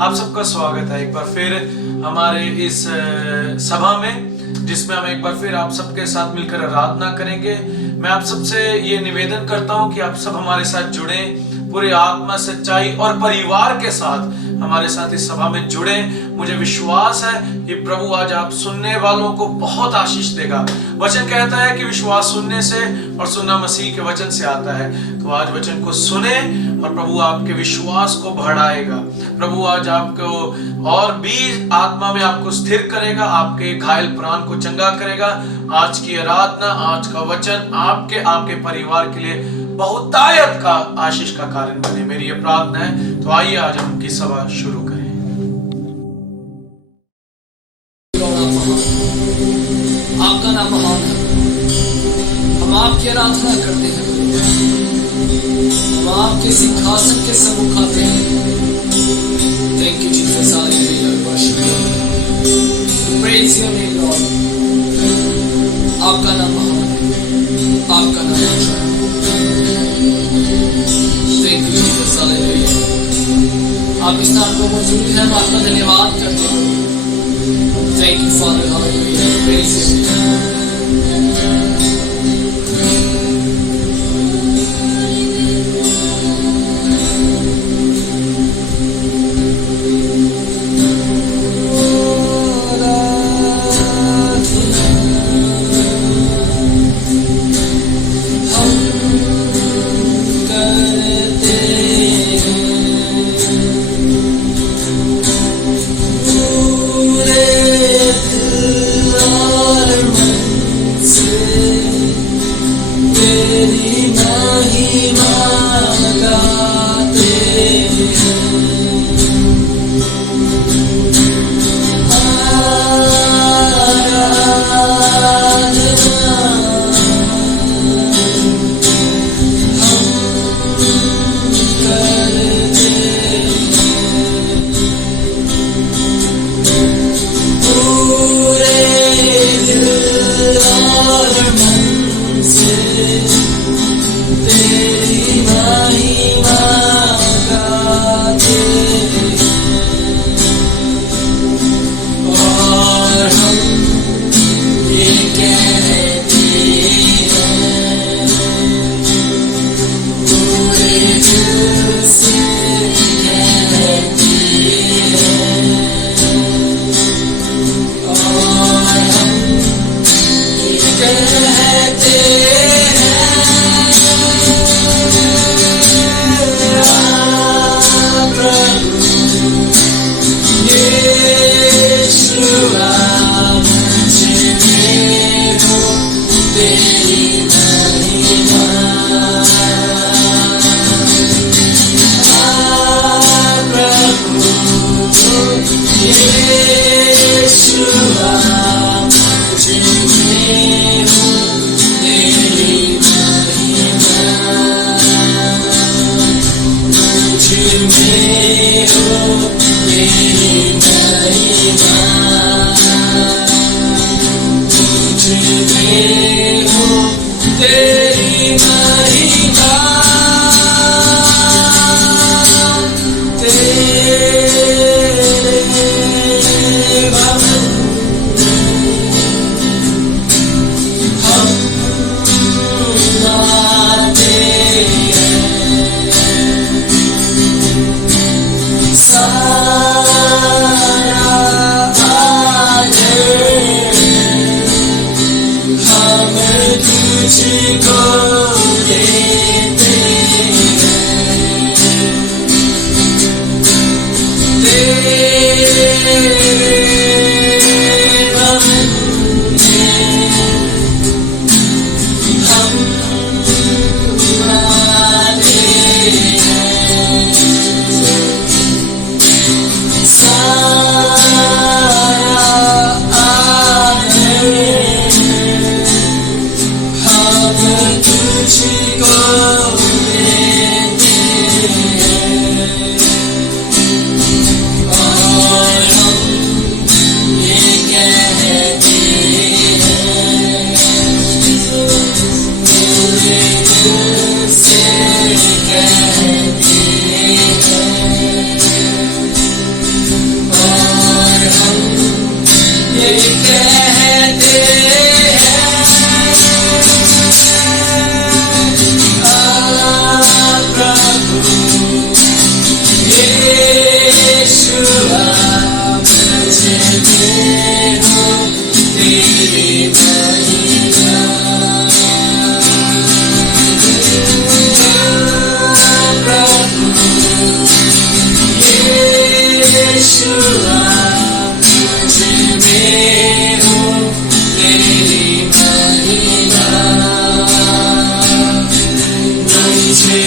आप सबका स्वागत है एक बार फिर हमारे इस सभा में, जिसमें हम एक बार फिर आप सबके साथ मिलकर आराधना करेंगे। मैं आप सबसे ये निवेदन करता हूं कि आप सब हमारे साथ जुड़े, पूरी आत्मा, सच्चाई और परिवार के साथ हमारे साथ इस सभा में जुड़े। मुझे विश्वास है कि प्रभु आज आप सुनने वालों को बहुत आशीष देगा। वचन कहता है कि विश्वास सुनने से और सुनना मसीह के वचन से आता है। तो आज वचन को सुने और प्रभु आपके विश्वास को बढ़ाएगा। प्रभु आज आपको और भी आत्मा में आपको स्थिर करेगा, आपके घायल प्राण को चंगा करेगा। आज की आराधना, आज का वचन आपके परिवार के लिए बहुतायत का आशीष का कारण बने, मेरी ये प्रार्थना है। तो आइए आज हम की सभा शुरू करें। आपका नाम महान है, हम आपकी आराधना करते हैं, हम आपके सिंहासन के सम्मुख आते हैं। Thank you Jesus, hallelujah, worship you, praise your name Lord. आपका नाम महान है, आपका नाम अच्छा है। Thank you Jesus, hallelujah. आप इस स्थान को मौजूद हैं, हम आपका धन्यवाद करते हैं। Thank you, Father. Hallelujah. Praise you.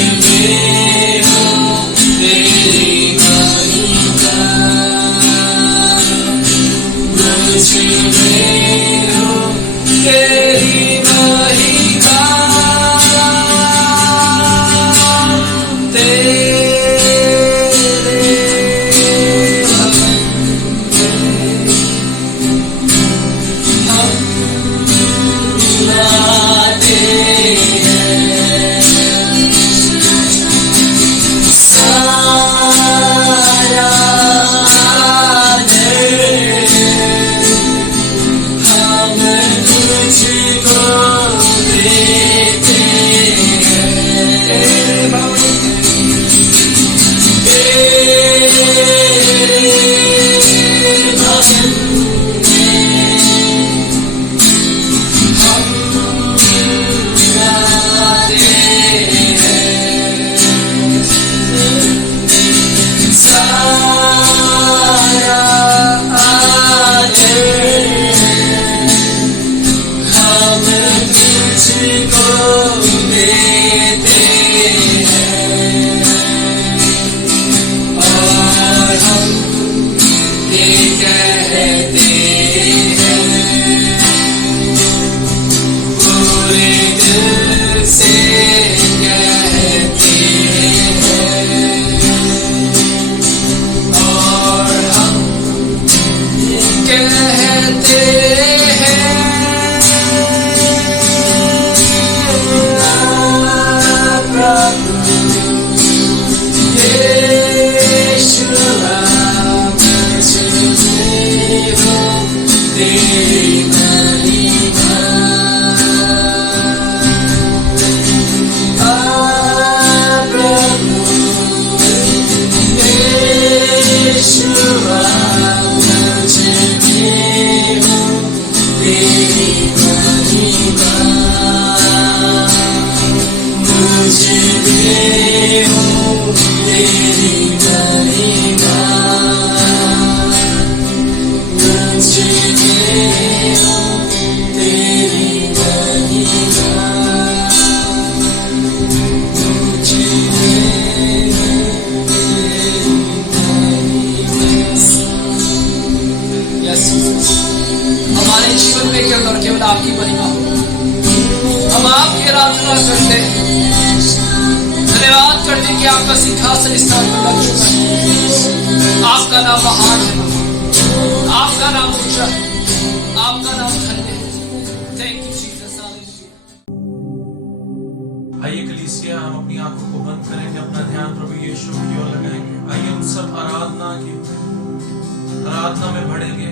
में हो तेरी महिमा, मुझ में हो तेरी महिमा, हमारे जीवन में केवल और केवल आपकी महिमा हो। हम आपकी आराधना करते धन्यवाद करते कि आपका सिंहासन इस स्थान पर लग चुका है। आपका नाम महान है, आपका नाम ऊंचा है, आपका नाम धन्य है। Thank you Jesus. आइए कलीसिया, हम अपनी आंखों को बंद करेंगे, अपना ध्यान प्रभु यीशु की ओर लगाएंगे। आइए हम सब आराधना में बढ़ेंगे।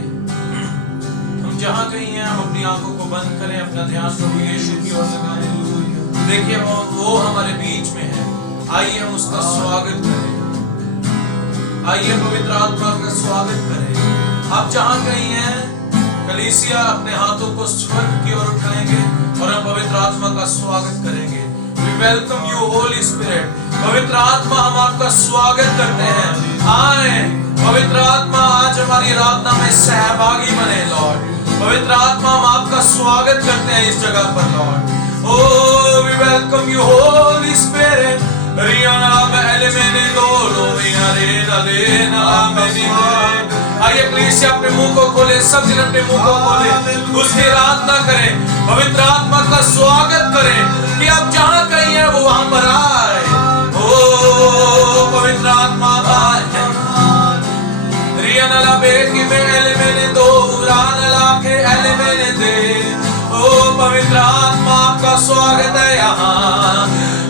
हम जहाँ कहीं हैं, हम अपनी आंखों को बंद करें, अपना ध्यान प्रभु यीशु की ओर लगाएं। देखिए वो हमारे बीच में है। आइए हम उसका स्वागत करें। आइए पवित्र आत्मा का स्वागत करें। आप जहाँ कहीं हैं, कलीसिया अपने हाथों को स्वर्ग की ओर उठाएंगे और हम पवित्र आत्मा का स्वागत करेंगे। We welcome you, Holy Spirit. पवित्र आत्मा, हम आपका स्वागत करते हैं। आए पवित्र आत्मा, आज हमारी आराधना में सहभागी बने लॉर्ड। पवित्र आत्मा, हम आपका स्वागत करते हैं इस जगह पर Lord. Oh, we welcome you, Holy Spirit. आइए कलीसिया अपने मुंह को खोले, सब दिन अपने मुंह को खोले, उसकी आराधना करें, पवित्र आत्मा का स्वागत करें कि आप जहाँ कहीं हैं वो वहां पर आए। ओ पवित्र आत्मा आए। रियनला बेकी में एले मैंने दो उरानला के एले मैंने दे। ओ पवित्र आत्मा, आपका स्वागत है यहाँ।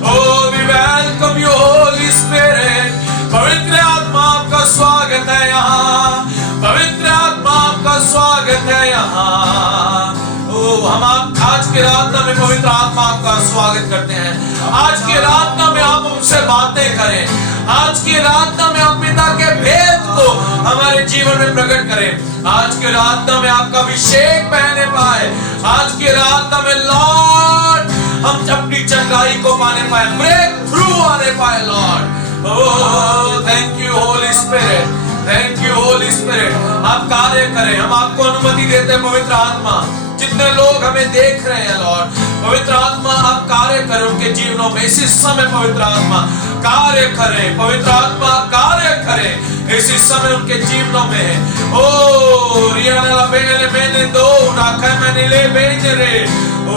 Oh we welcome you holy spirit. पवित्र आत्मा, आपका स्वागत है यहाँ। पवित्र आत्मा, आपका स्वागत है यहाँ। ओ हम आज की आराधना में पवित्र आत्मा आपका स्वागत करते हैं। आज की आराधना में आप हमसे बातें करें। आज की आराधना में आप पिता के भेद को हमारे जीवन में प्रकट करें। आज की आराधना में आपका अभिषेक पहने पाए। आज की आराधना में लॉर्ड हम अपनी चंगाई को पाने पाए, ब्रेक थ्रू आने पाए Lord. Oh thank you holy spirit, thank you holy spirit. आप कार्य करें, हम आपको अनुमति देते हैं पवित्र आत्मा जितने लोग हमें देख रहे हैं लॉर्ड, पवित्र आत्मा आप कार्य करें उनके जीवनों में इसी समय। पवित्र आत्मा कार्य करें, पवित्र आत्मा कार्य करें इसी समय उनके जीवनों में। ओ रियाला बेले मैंने दो ना कह मैंने ले बेने रे। ओ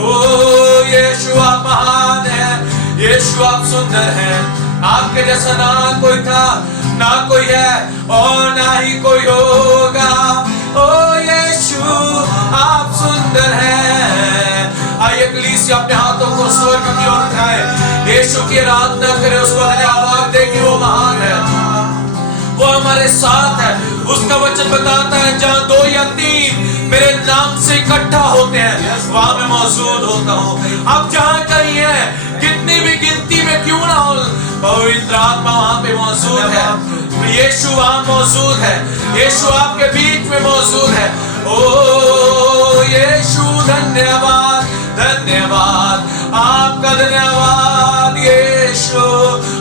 यीशु आप महान है, यीशु आप सुंदर हैं, आपके जैसा ना कोई था ना कोई है और ना ही कोई होगा। ओ यीशु आप सुंदर हैं। आइए कलीसिया अपने हाथों को स्वर्ग की ओर उठाए, यीशु की आराधना करें, उसको धन्यवाद दे कि वो महान है, वो हमारे साथ है। उसका वचन बताता है जहाँ 2 या 3 मेरे नाम से इकट्ठा होते हैं वहां मैं मौजूद होता हूँ। अब जहाँ कहीं है, कितनी भी गिनती में क्यों ना हो, पवित्र आत्मा वहां पे मौजूद है, यीशु वहां मौजूद है, यीशु आपके बीच में मौजूद है। ओ यीशु धन्यवाद, धन्यवाद, आपका धन्यवाद यीशु।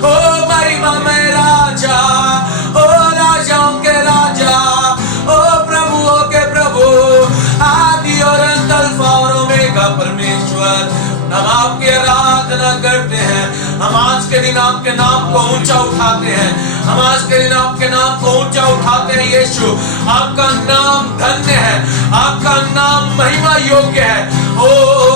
ओ महिमा में राजा, ओ राजाओं के राजा, ओ प्रभुओं के प्रभु, आदि और अंत, अल्फा और ओमेगा परमेश्वर, हम आपकी आराधना करते हैं। हम आज के दिन आपके नाम को ऊंचा उठाते हैं, हम आज के दिन आपके नाम को ऊंचा उठाते हैं। यीशु आपका नाम धन्य है, आपका नाम महिमा योग्य है। ओ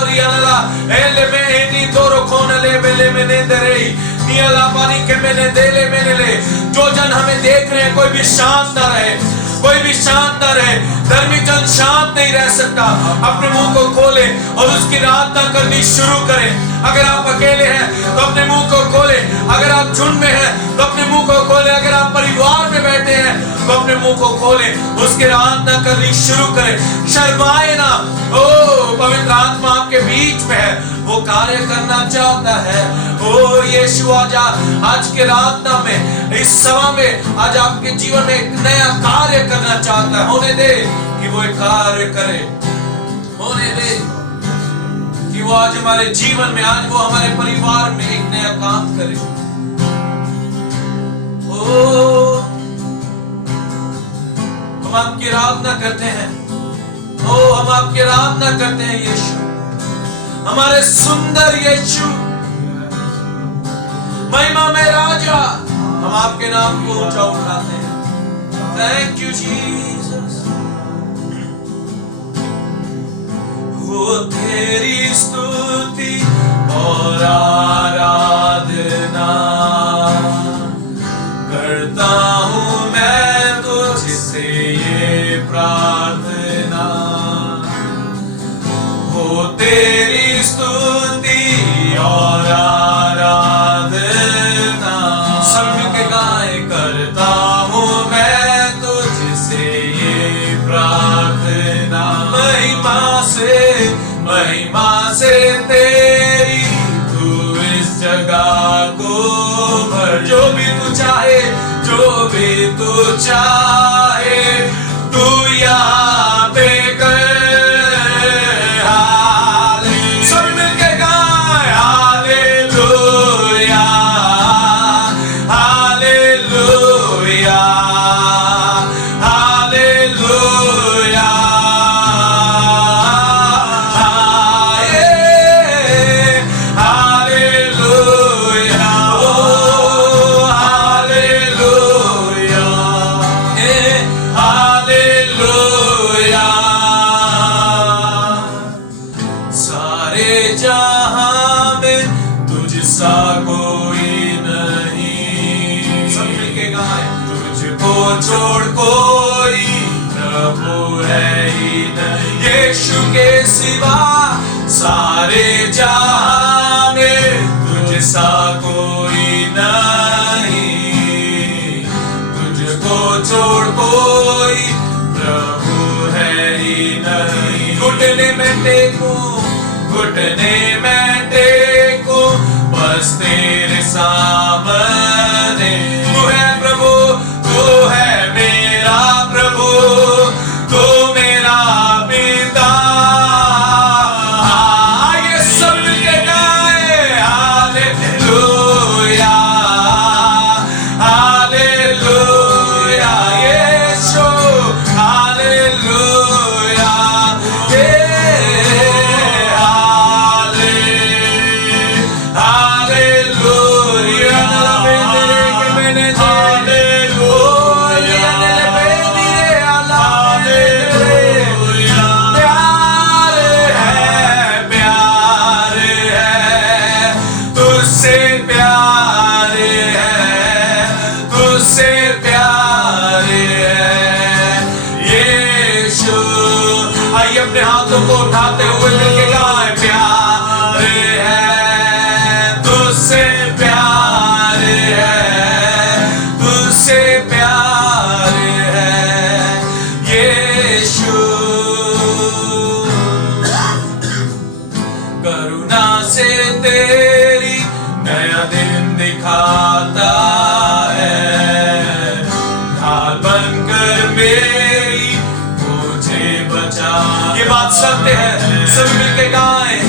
रियाला एले में एनी दोरो कोनले बेले में ने दरेई नियाला पानी के मैंने देले मैंने ले। जो जन हमें देख रहे हैं कोई भी शांत ना रहे, कोई भी शांत न रहे। धर्मी जन शांत नहीं रह सकता। अपने मुंह को खोले और उसकी आराधना करनी शुरू करें। अगर आप अकेले हैं तो अपने मुंह को खोले, अगर आप झुंड में हैं तो अपने मुंह को खोले, अगर आप परिवार में बैठे हैं तो अपने मुंह को खोले, उसकी आराधना करनी शुरू करें। शर्माए ना। ओ पवित्र आत्मा आपके बीच में है, वो कार्य करना चाहता है। ओ यीशु आजा आज के आराधना में, इस सभा में आज आपके जीवन में एक नया कार्य करना चाहता है। होने दे कि वो एक कार्य करे, होने दे कि वो आज हमारे जीवन में, आज वो हमारे परिवार में एक नया काम करे। ओ हम आपकी आराधना करते हैं, ओ हम आपकी आराधना करते हैं यीशु, हमारे सुंदर यीशु, महिमा में राजा, हम आपके नाम को ऊंचा उठाते हैं। Thank you Jesus. वो तेरी स्तुति और आराधना करता हूँ मैं तुझसे ये प्रार्थना, हो तेरी स्तुति और आराधना सब मिलके गाए। करता हूँ मैं तुझसे ये प्रार्थना, महिमा से तेरी तू इस जगह को भर। जो भी तू चाहे, जो भी तू चाहे, तू यहाँ पे कर। सब मिलके गाए हालेलुया, हालेलुया, हालेलुया, हालेलुया, ओ हालेलुया, हालेलुया। सारे जहां में तुझसा कोई नहीं, सब मिलके गाएं। तुझको छोड़ कोई प्रभु है ही नहीं, यीशु के सिवा सारे जहां में तुझसा कोई नहीं, तुझको छोड़ कोई प्रभु है ही नहीं। घुटने में टेकूं, घुटने में टेकूं बस तेरे सामने। तू है प्रभु, तू है मेरा प्रभु, तू मेरा पिता। आइए सब मिलके गाए हालेलुया, हालेलुया यीशु, हालेलुया। दिखाता है, ढाल बनकर मेरी मुझे बचा। ये बात सत्य है, सभी मिलके गाएं।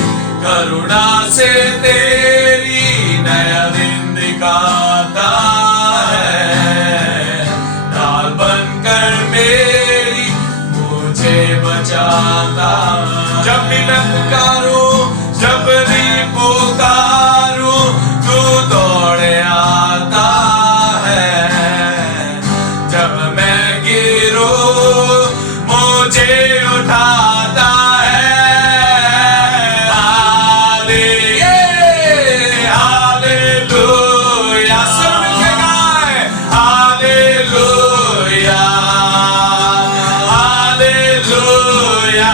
करुणा से तेरी नया दिन दिखाता है, ढाल बनकर मेरी मुझे बचाता। जब भी मैं पुकारूं, जब भी पुकारूं, तू दौड़े आता है। जब मैं गिरूं, मुझे उठाता है। हालेलुया, सब मिलके गाएं। हालेलुया, हालेलुया,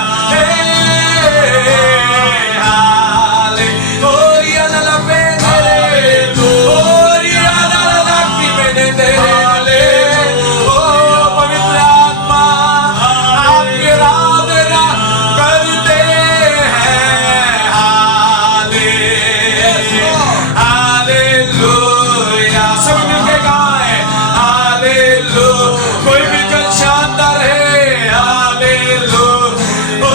हालेलुया, नला पेंदरे, ओरिया नला की पेंदरे, ओ पवित्र आत्मा आपकी आराधना करते हैं। हालेलुया, सब मिलके गाएं। हालेलुया, कोई भी जन शानदार है। हालेलुया, ओ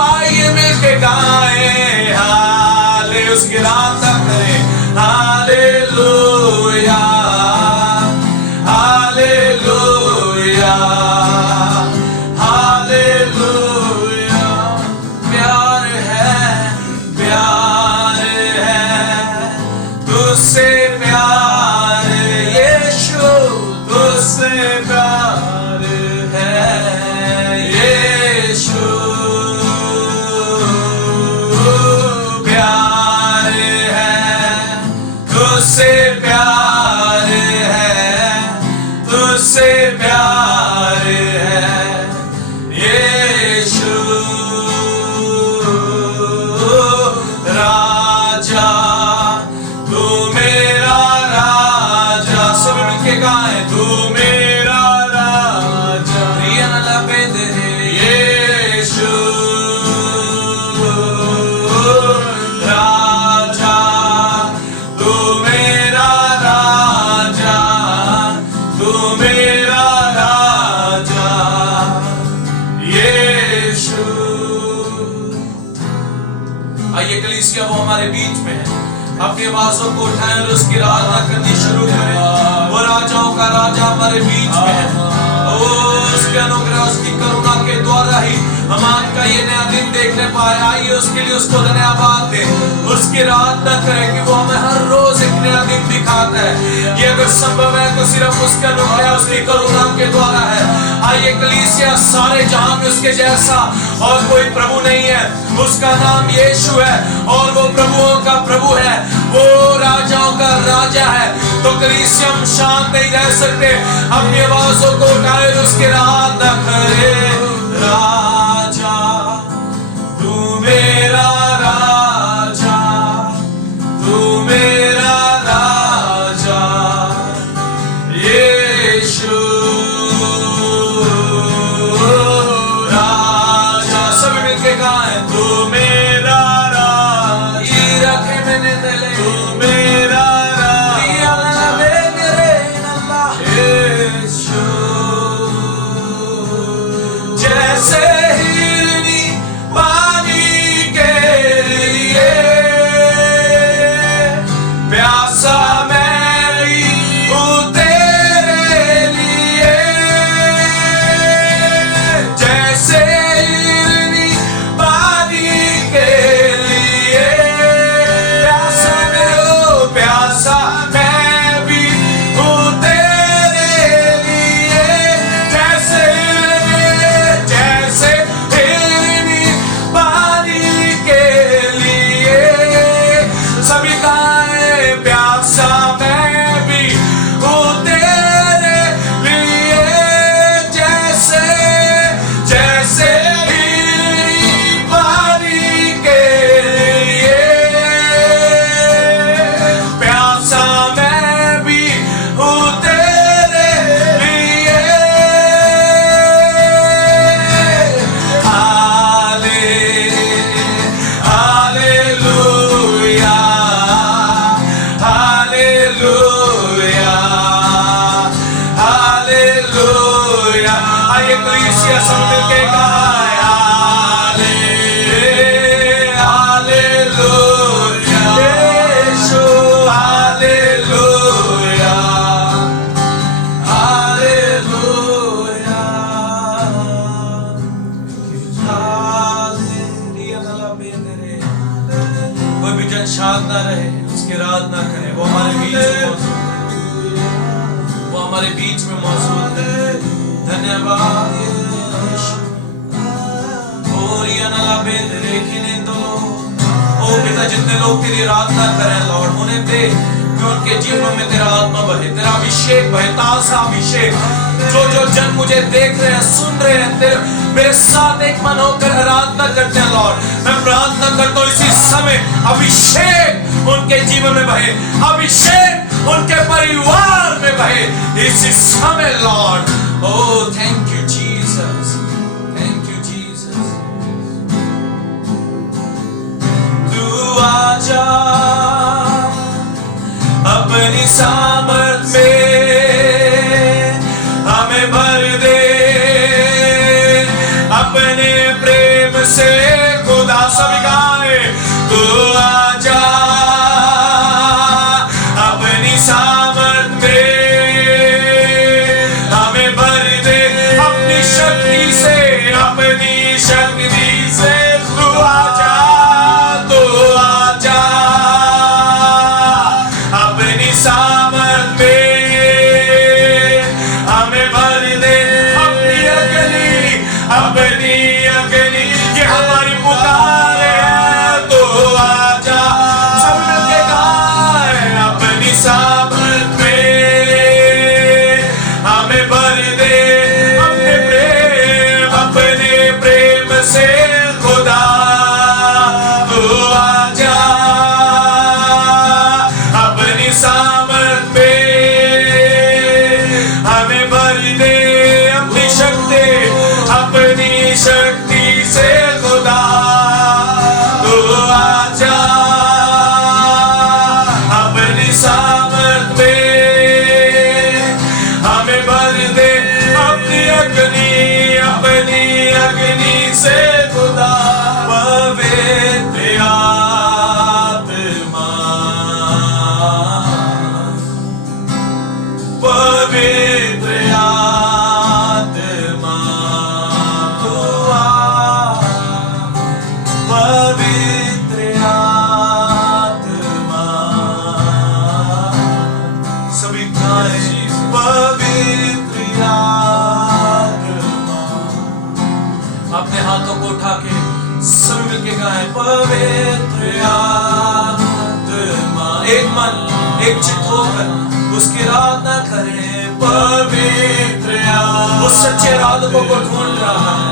आइए मिलके गाएं। हाले उसकी आराधना करें। Hallelujah, hallelujah, hallelujah. प्यार है तुझसे प्यार, यीशु तुझसे प्यार है, यीशु प्यार है तुझसे प्यार है, तुझसे प्यार है, यीशु राजा, तू मेरा राजा। सब मिलके गाएं। तू मेरा राजा, रिया नला पेंदरे, यीशु राजा, तू मेरा राजा, तू मेरा राजा, यीशु। आइए कलीसिया वो हमारे बीच में है, अपनी आवाजों को उठाएं और उसकी आराधना करनी शुरू करें। वो राजाओं का राजा हमारे बीच में है। ओ उसके अनुग्रह, उसकी करुणा के द्वारा ही हम आज का ये नया दिन देखने पाए। आइए उसके लिए उसको धन्यवाद दें, उसकी आराधना करें कि वो हमें हर रोज एक नया दिन दिखाता है। ये अगर संभव है तो सिर्फ उसके अनुग्रह, उसकी करुणा के द्वारा है। आइए कलीसिया, सारे जहां में उसके जैसा और कोई प्रभु नहीं है। उसका नाम यीशु है और वो प्रभुओं का प्रभु है, वो राजाओं का राजा है। तो कलीसिया हम शांत नहीं रह सकते, अपनी आवाजों को उठाए और उसकी आराधना करें। राजा, तू मेरा राजा, तू मेरा राजा, यीशु राजा। सब मिलके गाएं। तू मेरा राजा, ये रखे मैंने दिले, तू मेरा राजा, यीशु। सब मिलके गाए हालेलुया यीशु हालेलुया हालेलुया कोई भी जन शांत ना रहे, उसकी आराधना करे। वो हमारे बीच में मौजूद है, वो हमारे बीच में मौजूद है। धन्यवाद यीशु। ओ पिता, जितने लोग तेरी आराधना करें लॉर्ड, उन्हें दे कि उनके जीवन में तेरा आत्मा बहे, तेरा अभिषेक बहे, ताजा अभिषेक। जो जो जन मुझे देख रहे हैं, सुन रहे हैं, तेरे मेरे साथ एक मन होकर आराधना करते हैं लॉर्ड, मैं प्रार्थना करता हूँ इसी समय अभिषेक उनके जीवन में बहे, अभिषेक उनके परिवार में बहे इसी समय Lord. Oh thank you Jesus, thank you Jesus. तू आजा अपनी सामर्थ में हमें भर दे, अपने प्रेम से खुदा। सभी गाए तू आजा अपनी सामर्थ में हमें भर दे, अपनी शक्ति से, अपनी शक्ति से। तू आजा अपनी सामर्थ में हमें भर दे, अपनी अग्नि ये हमारी पुकार है। तो आजा सब मिलके गाए अपनी सामर्थ में हमें भर दे, अपने प्रेम से खुदा। तो आजा अपनी सामर्थ में हमें भर दे, अपनी शक्ति से खुदा। तो आजा अपनी सामर्थ में हमें भर दे, अपनी अग्नि से खुदा। पवित्र आत्मा, पवित्र आत्मा तू आ, पवित्र आत्मा। सभी गाए पवित्र आत्मा। अपने हाथों को उठा के सभी मिलके गाए पवित्र आत्मा। एक मन एक चित्त होकर उसकी आराधना करें। पवित्र उस सच्चे आराधकों को ढूंढ रहा है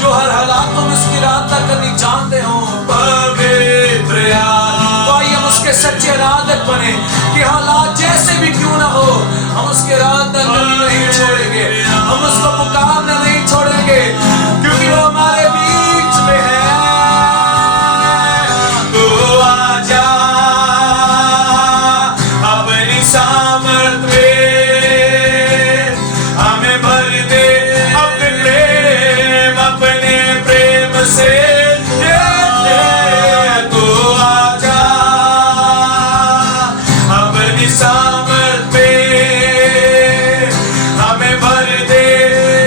जो हर हालातों में उसकी आराधना करनी जानते हो। पवित्र तो आइए हम उसके सच्चे आराधक बने कि हालात जैसे भी क्यों ना हो, हम उसकी आराधना करनी नहीं छोड़ेंगे, हम उसको पुकारना नहीं छोड़ेंगे, क्योंकि वो हमारे बीच में है। तो आजा अपनी सामर्थ में हमें भर दे, अपने प्रेम से। तो आजा अपनी सामर्थ में हमें भर दे,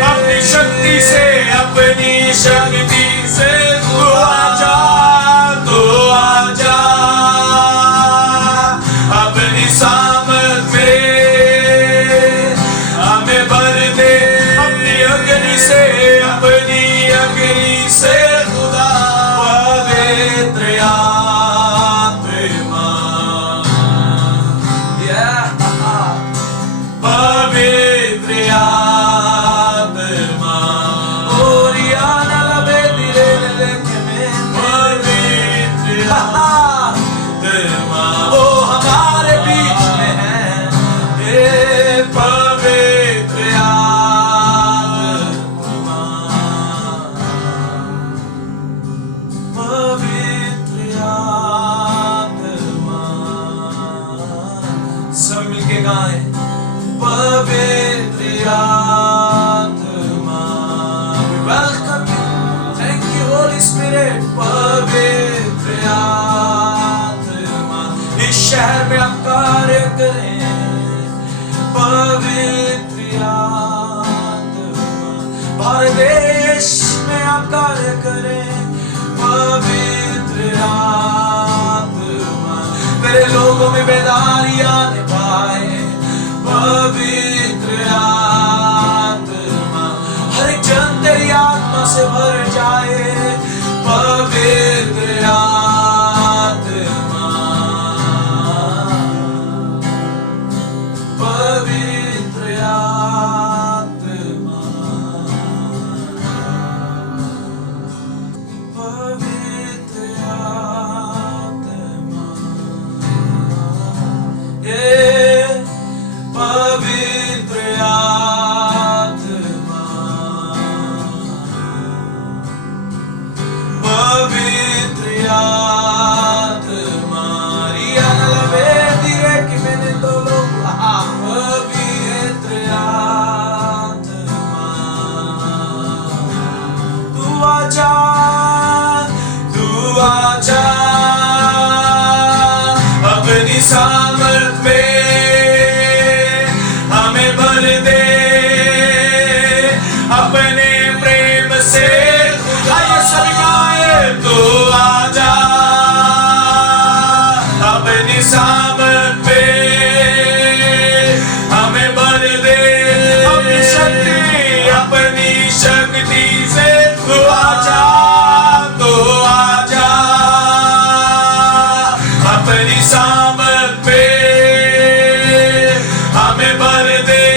अपनी शक्ति से, अपनी शक्ति से। तो आजा अपनी सामर्थ में हमें भर दे, अपनी अग्नि से, अपनी अग्नि से खुदा। पवित्र आत्मा, पवित्र आत्मा। ओरियाना लबे दिले लेके में पवित्र आत्मा वो हमारे बीच में है। ये पवित्र आत्मा, पवित्र आत्मा। सब मिलके गाएं पवित्र आत्मा। We पवित्र आत्मा भारत देश में आप कार्य करें। पवित्र आत्मा मेरे लोगों में बेदारी आने पाए। पवित्र आत्मा हर एक जन तेरी आत्मा से भर जाए। पवित्र आत्मा पवित्र आत्मा पवित्र आत्मा पवित्र आत्मा पवित्र आत्मा रिया लवे दिरे कि मैंने तो लोग पवित्र आत्मा तू आजा अपनी सामर्थ में हमें भर दे अपने प्रेम से। आइए सभी गाए तू आजा अपनी सामर्थ में हमें भर दे अपनी शक्ति से। तू आजा अपनी सामर्थ पे हमें भर दे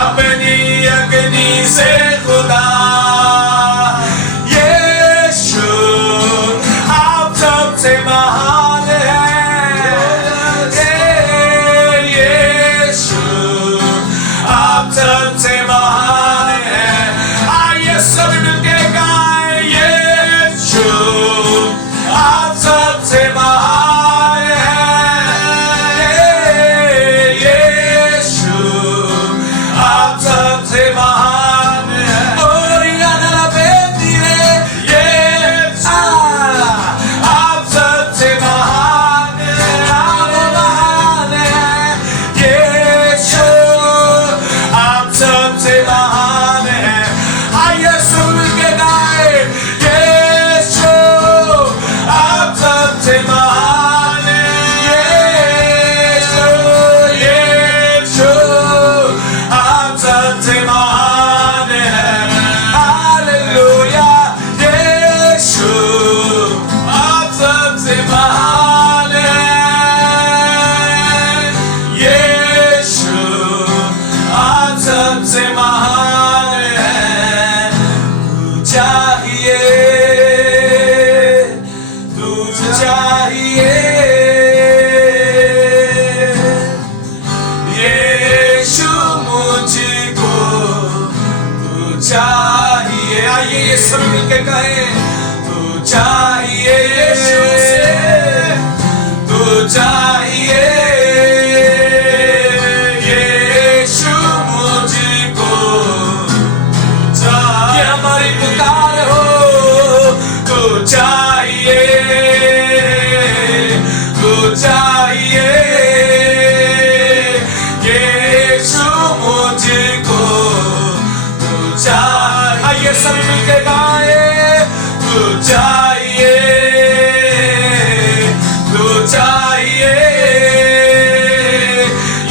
अपनी अग्नि से खुदा। यीशु आप सबसे महान हैं। यीशु आप सबसे महान हैं। आइए सभी मिलके गाएं यीशु आप सबसे महान हैं। यीशु आप सबसे महान हैं। और याना बेंदिरे यीशु आप सबसे महान हैं। आप महान हैं। यीशु आप सबसे महान हैं। आइए सुन के गाए यीशु आप सबसे महान यीशु। यीशु आप सबसे महान हैं। हालेलुया यीशु आप सबसे महान हैं। यीशु आप सबसे महान हैं। तू चाहिए यीशु मुझको तू चाहिए। आइए ये सब मिलके कहे तू चाहिए यीशु से तू चाहिए। यीशु मुझको चाहिए। हमारी पुकार हो तू चाहिए तू चाहिए। यीशु मुझको तू चाहिए। आइए सभी मिलके गाए तू चाहिए तू चाहिए।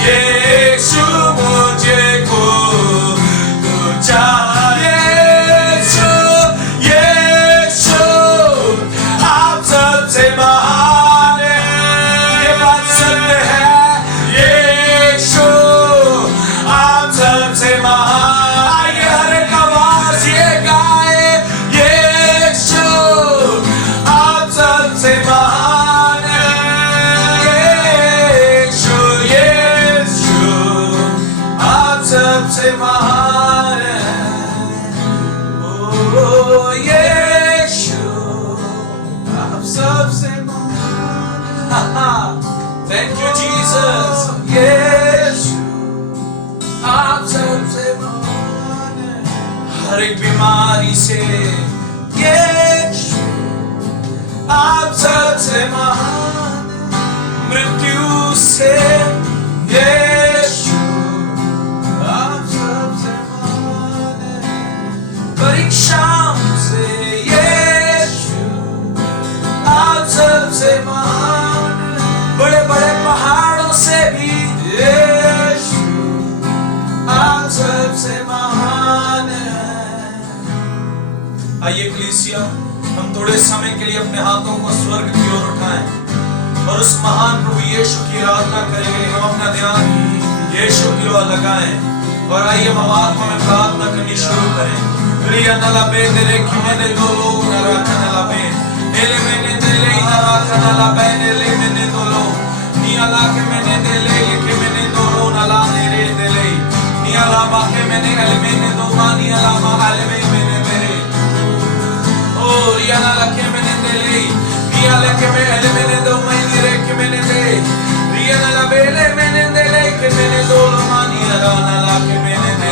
यीशु मुझको तू चाहिए। यीशु आप सबसे महान हैं। ये बात सत्य है। यीशु आप सबसे महान। आइए हर एक आवाज ये गाए यीशु आप सबसे महान हैं। यीशु आप सबसे महान हैं। ओ यीशु आप सबसे महान हैं। Thank you Jesus. यीशु आप सबसे महान हैं। हर एक बीमारी से यीशु आप सबसे महान हैं। मृत्यु से यीशु आप सबसे महान हैं। आइए कलीसिया, हम थोड़े समय के लिए अपने हाथों को स्वर्ग की ओर उठाएं और उस महान प्रभु यीशु की आराधना करेंगे। हम अपना ध्यान यीशु की ओर लगाएं और आइए हम आत्मा में प्रार्थना करनी शुरू करें। रिया नला बे तेरे खिमे दो लो नरा कनला बे एले मैंने दिले नरा कनला बे एले मैंने दो लो नियाला के मैंने दिले के मैंने दो लो नला नेरे दिले नियाला मा के मैंने एले मैंने दो मा नियाला मा एले मैंने मेरे ओ रिया नला के मैंने दिले नियाला के मैं एले मैंने दो मा निरे के मैंने दे रिया नला बे एले मैंने दिले के मैंने दो लो मा नियाला नला के मैंने दे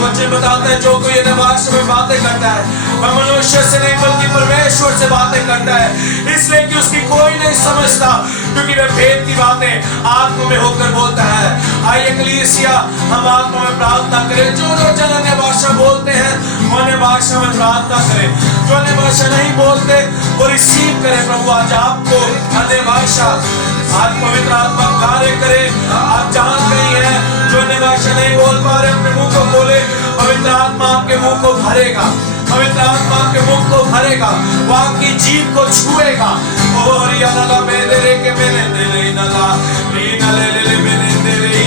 बच्चे बताते हैं जो कोई इन्हें भाषा में बातें करता है वह मनुष्य से नहीं बल्कि परमेश्वर से बातें करता है, इसलिए कि उसकी कोई नहीं समझता, क्योंकि वह भेद की बातें आत्मा में होकर बोलता है। आइए कलीसिया, हम आत्मा में प्रार्थना करें। जो जन अन्य भाषा बोलते हैं वो अन्य भाषा में प्रार्थना करें, जो अन्य भाषा नहीं बोलते वो रिसीव करें। प्रभु आज आपको अन्य भाषा आज पवित्र आत्मा कार्य करे। आप जहां कहीं हैं जो अन्य भाषा नहीं बोल पा रहे, अपने मुंह को खोले, पवित्र आत्मा आपके मुंह को भरेगा, पवित्र आत्मा आपके मुंह को भरेगा, वो आपकी जीभ को छुएगा। और या नला मेरे के मैंने तेरे नला रीना ले ले मैंने तेरे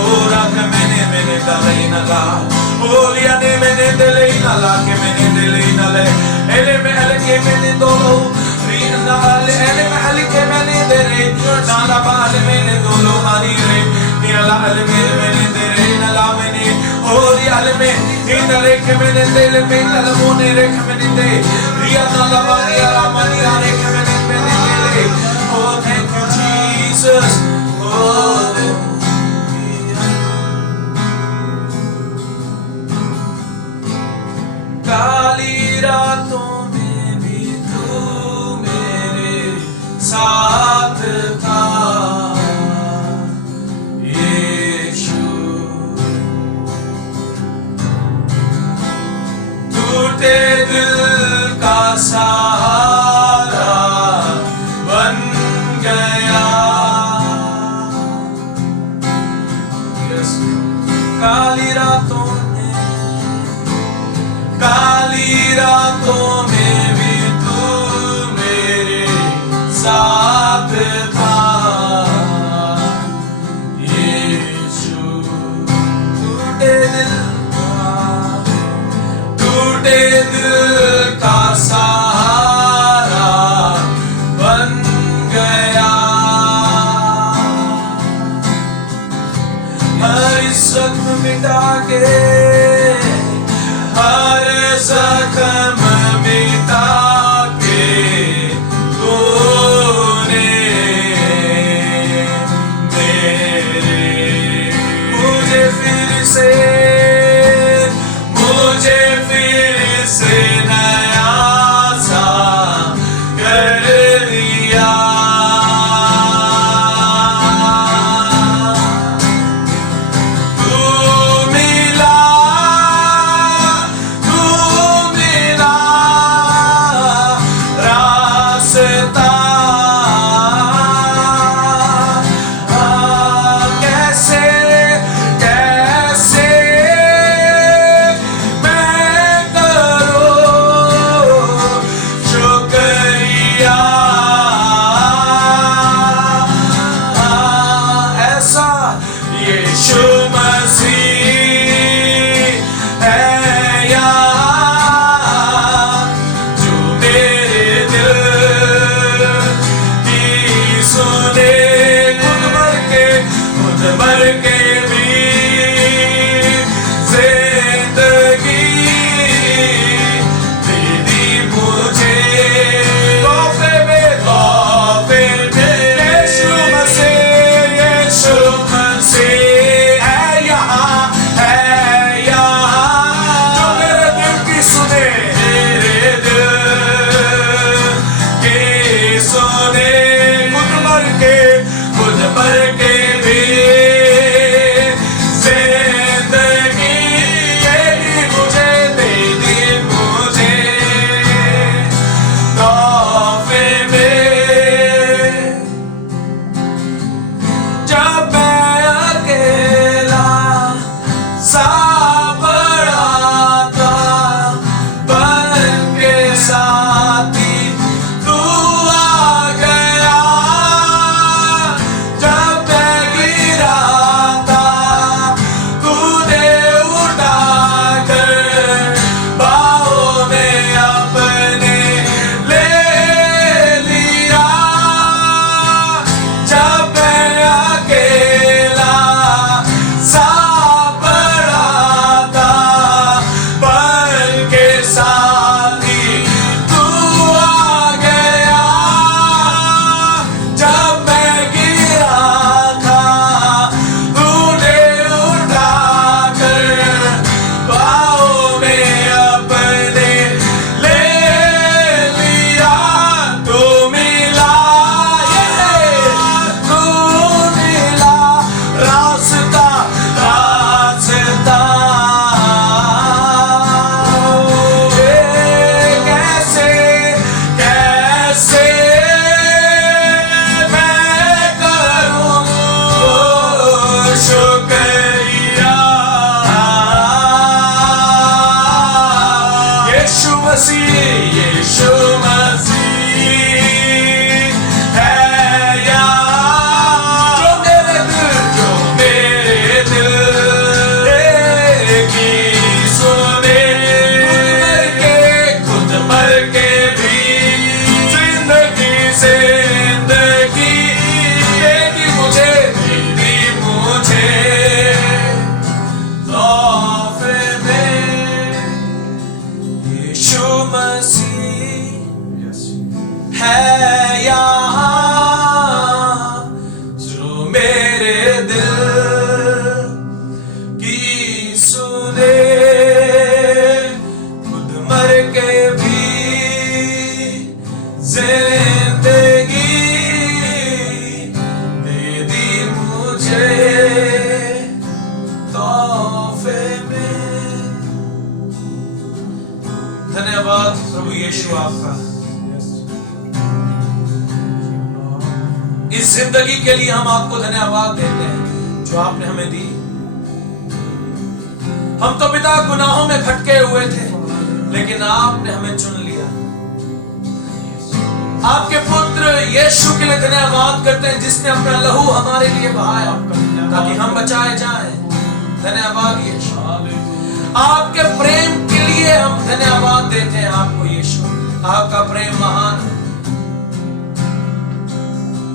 और आके मैंने दले नला और या ने मैंने दले नला के मैंने दले नले एले में एले के मैंने दोलो रीना एले में एले के मैंने तेरे नाला बाले मैंने दोलो मारी रे निला एले मैंने तेरे नला मैंने और या एले में इनले के मैंने तेरे में नला मोने रे के मैंने दे रिया नला मारी रा मारी रे के मैंने तेरे। Oh thank you Jesus, oh काली रातों में भी तू मेरे साथ था यीशु, टूटे दिल का सहारा बन गया। yes. काली रातों में भी तू मेरे साथ था यीशु, टूटे दिल का सहारा बन गया। हर जख्म मिटा के, हर जख्म मिटा के तूने मेरे मुझे फिर से नया सा कर दिया। तू मिला रास्ता, कैसे मैं करूं शुक्रिया। ऐसा यीशु मसीह है यहाँ, जो मेरे दिल की सुने। खुद मर के भी जिंदगी दे दी मुझे। तोहफे में यीशु मसीह है यहाँ, जो मेरे दिल की सुने, मेरे दिल की सुने। खुद मर के भी आपका इस जिंदगी के लिए हम आपको धन्यवाद देते हैं जो आपने हमें दी। हम तो पिता गुनाहों में भटके हुए थे, लेकिन आपने हमें चुन लिया। आपके पुत्र यीशु के लिए धन्यवाद करते हैं जिसने अपना लहू हमारे लिए बहाया ताकि हम बचाए जाएं। धन्यवाद यीशु। आपके प्रेम के लिए हम धन्यवाद देते हैं आपको यीशु। आपका प्रेम महान है,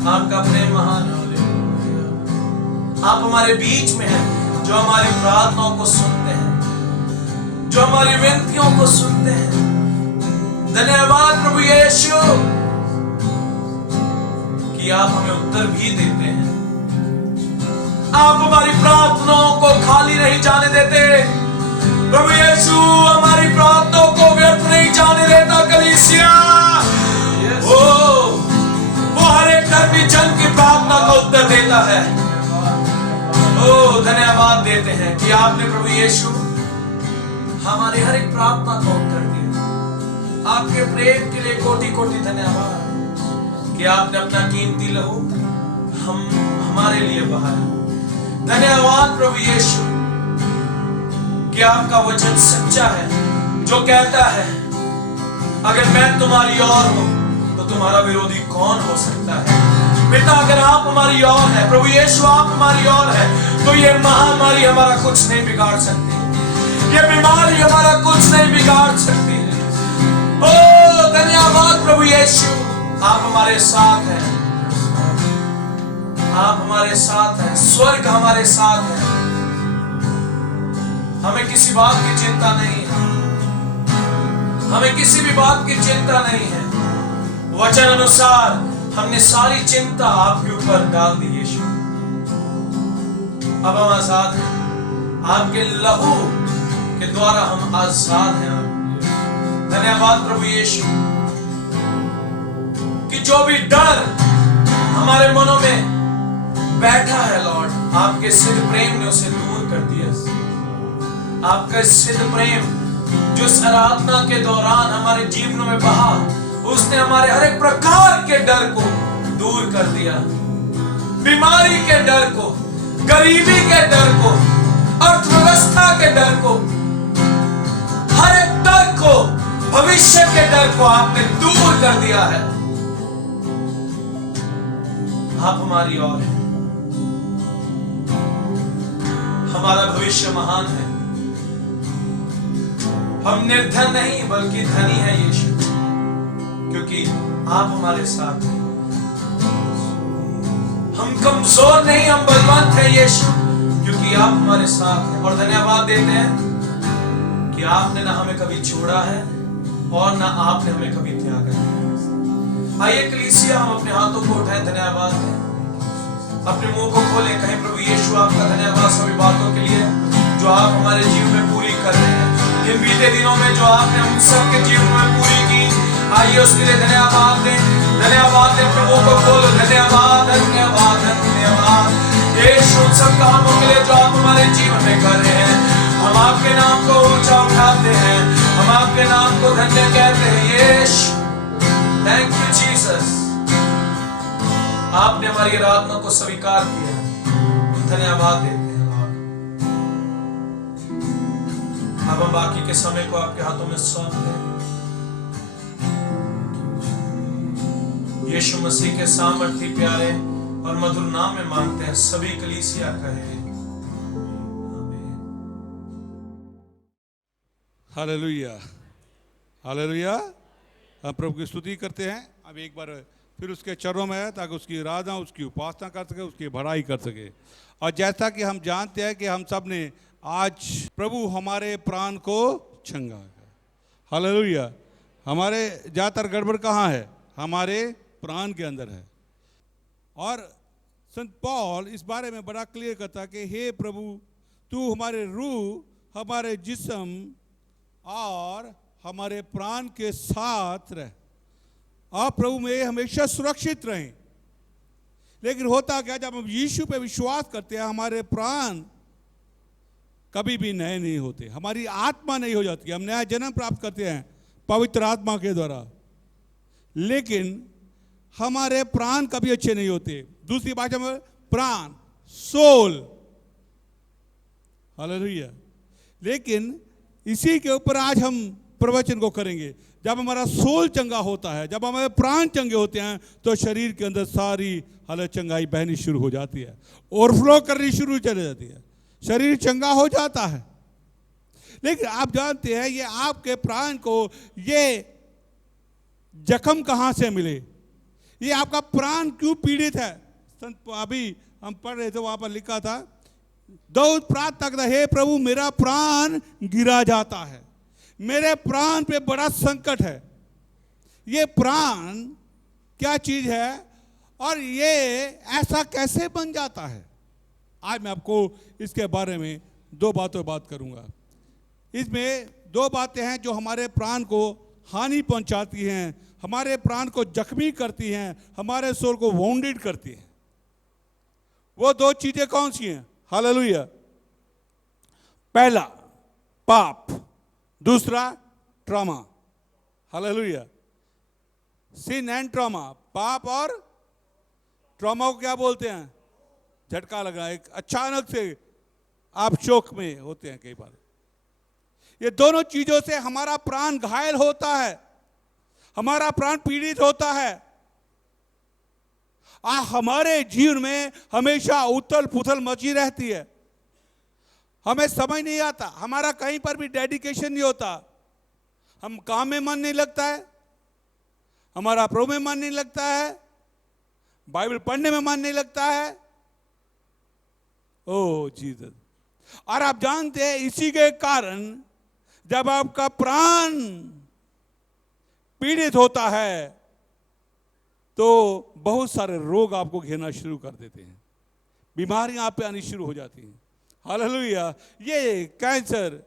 आपका प्रेम महान है। आप हमारे बीच में हैं जो हमारी प्रार्थनाओं को सुनते हैं, जो हमारी विनतियों को सुनते हैं। धन्यवाद प्रभु यीशु कि आप हमें उत्तर भी देते हैं। आप हमारी प्रार्थनाओं को खाली नहीं जाने देते। प्रभु यीशु हमारी प्रार्थनाओं को व्यर्थ नहीं जाने देता। कलीसिया वो हर एक धर्मी जन की प्रार्थना का उत्तर देता है। धन्यवाद देते हैं कि आपने प्रभु यीशु हमारे हर एक प्रार्थना का उत्तर दिया। आपके प्रेम के लिए कोटि कोटि धन्यवाद कि आपने अपना कीमती लहू हमारे लिए बहाया। धन्यवाद प्रभु यीशु कि आपका वचन सच्चा है जो कहता है अगर मैं तुम्हारी ओर हूं तो तुम्हारा विरोधी कौन हो सकता है। पिता अगर आप हमारी ओर है, प्रभु यीशु आप हमारी ओर है, तो ये महामारी हमारा कुछ नहीं बिगाड़ सकती, ये बीमारी हमारा कुछ नहीं बिगाड़ सकती। धन्यवाद प्रभु यीशु आप हमारे साथ हैं, आप हमारे साथ हैं, स्वर्ग हमारे साथ है। हमें किसी बात की चिंता नहीं है, हमें किसी भी बात की चिंता नहीं है। वचन अनुसार हमने सारी चिंता आपके ऊपर डाल दी यीशु। अब हम आजाद हैं, आपके लहू के द्वारा हम आजाद हैं। धन्यवाद प्रभु यीशु कि जो भी डर हमारे मनों में बैठा है लॉर्ड, आपके सिद्ध प्रेम ने उसे दूर कर दिया। आपका सिद्ध प्रेम जो इस आराधना के दौरान हमारे जीवनों में बहा, उसने हमारे हर एक प्रकार के डर को दूर कर दिया। बीमारी के डर को, गरीबी के डर को, अर्थव्यवस्था के डर को, हर एक डर को, भविष्य के डर को आपने दूर कर दिया है। आप हमारी ओर हैं, हमारा भविष्य महान है। हम निर्धन नहीं बल्कि धनी है यीशु, क्योंकि आप हमारे साथ हैं। हम कमजोर नहीं, हम बलवंत हैं यीशु, क्योंकि आप हमारे साथ हैं। और धन्यवाद देते हैं कि आपने ना हमें कभी छोड़ा है और ना आपने हमें कभी त्यागा है। आइए कलीसिया हम अपने हाथों को उठाएं, धन्यवाद दें, अपने मुंह को खोलें, कहें प्रभु यीशु आपका धन्यवाद सभी बातों के लिए जो आप हमारे जीवन में पूरी कर रहे हैं। इन बीते दिनों में जो आपने हम सबके जीवन में पूरी की, आइए उसके लिए धन्यवाद दें। धन्यवाद दें, अपने मुंह को खोलो। धन्यवाद धन्यवाद धन्यवाद यीशु उन सब कामों के लिए जो आप हमारे जीवन में कर रहे हैं। हम आपके नाम को ऊंचा उठाते हैं, हम आपके नाम को धन्य कहते हैं यीशु। थैंक यू जीसस, आपने हमारी आराधना को स्वीकार किया। धन्यवाद देते हैं लॉर्ड। अब हम बाकी के समय को आपके हाथों में सौंप दें। यीशु मसीह के सामर्थी प्यारे और मधुर नाम में मांगते हैं, सभी कलीसिया कहे आमीन। Hallelujah hallelujah. हम प्रभु की स्तुति करते हैं। अब एक बार फिर उसके चरणों में है ताकि उसकी आराधना, उसकी उपासना कर सके, उसकी भलाई कर सके। और जैसा कि हम जानते हैं कि हम सब ने आज प्रभु हमारे प्राण को छंगा है। हालेलुया। हमारे ज़्यादातर गड़बड़ कहाँ है? हमारे प्राण के अंदर है। और संत पौल इस बारे में बड़ा क्लियर करता कि हे प्रभु, तू हमारे रूह, हमारे जिस्म और हमारे प्राण के साथ रह। आप प्रभु में हमेशा सुरक्षित रहें। लेकिन होता क्या, जब हम यीशु पे विश्वास करते हैं, हमारे प्राण कभी भी नए नहीं होते, हमारी आत्मा नहीं हो जाती। हम नया जन्म प्राप्त करते हैं, पवित्र आत्मा के द्वारा, लेकिन हमारे प्राण कभी अच्छे नहीं होते। दूसरी भाषा में प्राण, सोल, हालेलुया। लेकिन इसी के ऊपर आज हम प्रवचन को करेंगे। जब हमारा सोल चंगा होता है, जब हमारे प्राण चंगे होते हैं, तो शरीर के अंदर सारी हालत चंगाई बहनी शुरू हो जाती है, ओवरफ्लो करनी शुरू चली जाती है, शरीर चंगा हो जाता है। लेकिन आप जानते हैं ये आपके प्राण को ये जख्म कहां से मिले, ये आपका प्राण क्यों पीड़ित है? अभी हम पढ़ रहे थे, वहां पर लिखा था, दाऊद प्रार्थना करता, हे प्रभु मेरा प्राण गिरा जाता है, मेरे प्राण पे बड़ा संकट है। ये प्राण क्या चीज है और ये ऐसा कैसे बन जाता है? आज मैं आपको इसके बारे में दो बातों बात करूंगा। इसमें दो बातें हैं जो हमारे प्राण को हानि पहुंचाती हैं, हमारे प्राण को जख्मी करती हैं, हमारे सोल को वाउंडेड करती हैं। वो दो चीजें कौन सी हैं? हालेलुया। पहला पाप, दूसरा trauma. Hallelujah. Sin and trauma, पाप और ट्रॉमा को क्या बोलते हैं? झटका लगना, एक अचानक से आप शोक में होते हैं कई बार। ये दोनों चीजों से हमारा प्राण घायल होता है, हमारा प्राण पीड़ित होता है। हमारे जीवन में हमेशा उथल पुथल मची रहती है, हमें समझ नहीं आता, हमारा कहीं पर भी डेडिकेशन नहीं होता, हम काम में मन नहीं लगता है, हमारा प्रभु में मन नहीं लगता है, बाइबल पढ़ने में मन नहीं लगता है। ओ जीसस। और आप जानते हैं इसी के कारण जब आपका प्राण पीड़ित होता है तो बहुत सारे रोग आपको घेरना शुरू कर देते हैं, बीमारियां आप पे आनी शुरू हो जाती हैं। हालेलुया। ये कैंसर,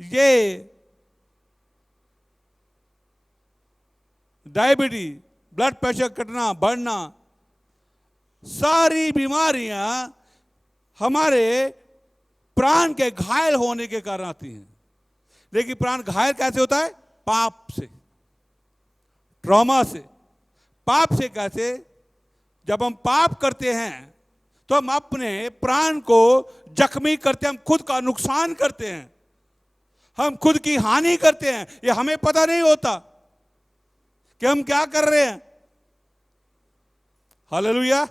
ये डायबिटीज, ब्लड प्रेशर घटना बढ़ना, सारी बीमारियां हमारे प्राण के घायल होने के कारण आती हैं। लेकिन प्राण घायल कैसे होता है? पाप से, ट्रॉमा से। पाप से कैसे? जब हम पाप करते हैं तो हम अपने प्राण को जख्मी करते हैं, हम खुद का नुकसान करते हैं, हम खुद की हानि करते हैं। ये हमें पता नहीं होता कि हम क्या कर रहे हैं। हालेलुया।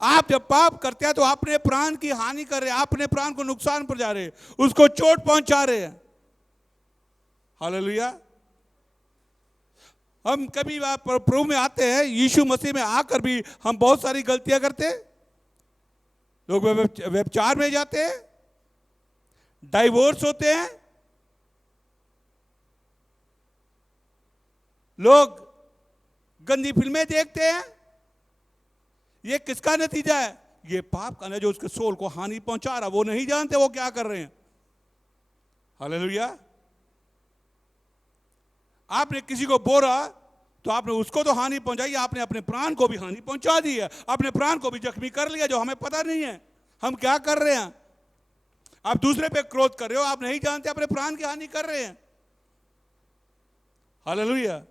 आप जब पाप करते हैं तो अपने प्राण की हानि कर रहे हैं, अपने प्राण को नुकसान पहुंचा रहे हैं, उसको चोट पहुंचा रहे हैं। हालेलुया। हम कभी प्रभु में आते हैं, यीशु मसीह में आकर भी हम बहुत सारी गलतियां करते हैं। लोग व्यभिचार में जाते हैं, डाइवोर्स होते हैं, लोग गंदी फिल्में देखते हैं। ये किसका नतीजा है? ये पाप का, जो उसके सोल को हानि पहुंचा रहा, वो नहीं जानते वो क्या कर रहे हैं। हालेलुया। आपने किसी को बोला तो आपने उसको तो हानि पहुंचाई, आपने अपने प्राण को भी हानि पहुंचा दी है, अपने प्राण को भी जख्मी कर लिया, जो हमें पता नहीं है हम क्या कर रहे हैं। आप दूसरे पे क्रोध कर रहे हो, आप नहीं जानते अपने प्राण की हानि कर रहे हैं। हालेलुया।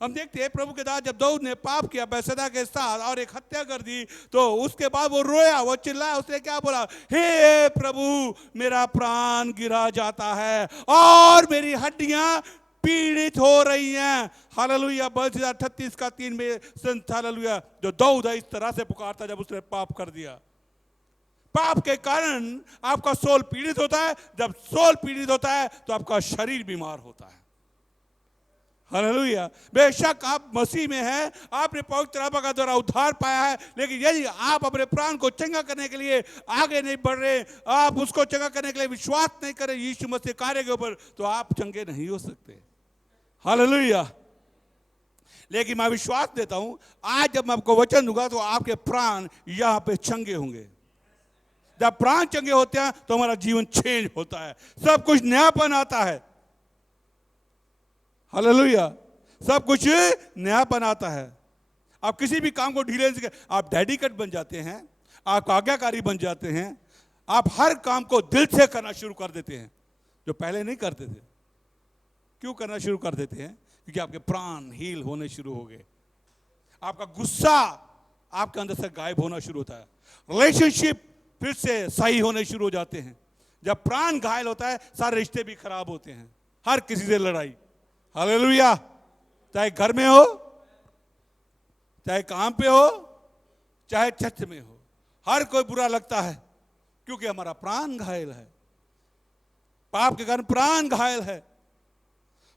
हम देखते हैं प्रभु के दास जब दाऊद ने पाप किया बैतसैदा के साथ और एक हत्या कर दी, तो उसके बाद वो रोया, वो चिल्लाया, उसने क्या बोला? हे प्रभु मेरा प्राण गिरा जाता है और मेरी हड्डियां पीड़ित हो रही हैं। हालेलुया। बैतसैदा 38:3 में संत हालेलुया, जो दाऊद है इस तरह से पुकारता जब उसने पाप कर दिया। पाप के कारण आपका सोल पीड़ित होता है, जब सोल पीड़ित होता है तो आपका शरीर बीमार होता है। हालेलुया। बेशक आप मसीह में हैं, आपने पवित्र आत्मा का द्वारा उद्धार पाया है, लेकिन यदि आप अपने प्राण को चंगा करने के लिए आगे नहीं बढ़ रहे, आप उसको चंगा करने के लिए विश्वास नहीं करें यीशु मसीह कार्य के ऊपर, तो आप चंगे नहीं हो सकते। हालेलुया। लेकिन मैं विश्वास देता हूं आज जब मैं आपको वचन दूंगा तो आपके प्राण यहां पे चंगे होंगे। जब प्राण चंगे होते हैं तो हमारा जीवन चेंज होता है, सब कुछ नयापन आता है। हालेलुया। सब कुछ नयापन आता है। आप किसी भी काम को ढीले से, आप डेडिकेट बन जाते हैं, आप आज्ञाकारी बन जाते हैं, आप हर काम को दिल से करना शुरू कर देते हैं, जो पहले नहीं करते थे। क्यों करना शुरू कर देते हैं? क्योंकि आपके प्राण हील होने शुरू हो गए, आपका गुस्सा आपके अंदर से गायब होना शुरू होता है, रिलेशनशिप फिर से सही होने शुरू हो जाते हैं। जब प्राण घायल होता है सारे रिश्ते भी खराब होते हैं, हर किसी से लड़ाई, हालेलुया, चाहे घर में हो, चाहे काम पे हो, चाहे चर्च में हो, हर कोई बुरा लगता है क्योंकि हमारा प्राण घायल है, पाप के कारण प्राण घायल है,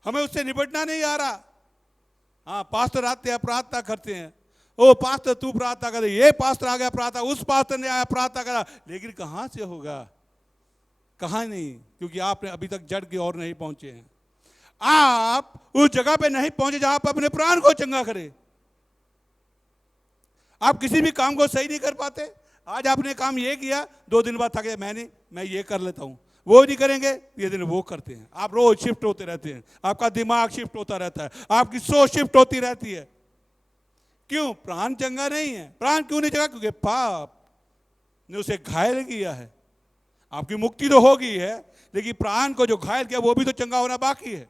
हमें उससे निपटना नहीं आ रहा। हाँ, पास्टर आते हैं, प्रार्थना करते हैं, ओ पास्टर तू प्रार्थना कर, ये पास्टर आ गया प्रार्थना, उस पास्टर ने आया प्रार्थना करा, लेकिन कहां से होगा? कहां नहीं, क्योंकि आपने अभी तक जड़ की ओर नहीं पहुंचे हैं। आप उस जगह पे नहीं पहुंचे जहां आप अपने प्राण को चंगा करें। आप किसी भी काम को सही नहीं कर पाते। आज आपने काम ये किया, 2 दिन बाद थके, मैं ये कर लेता हूं, वो नहीं करेंगे, ये दिन वो करते हैं। आप रोज शिफ्ट होते रहते हैं, आपका दिमाग शिफ्ट होता रहता है, आपकी सोच शिफ्ट होती रहती है। क्यों? प्राण चंगा नहीं है। प्राण क्यों नहीं चंगा? क्योंकि पाप ने उसे घायल किया है। आपकी मुक्ति तो हो गई है, लेकिन प्राण को जो घायल किया वो भी तो चंगा होना बाकी है।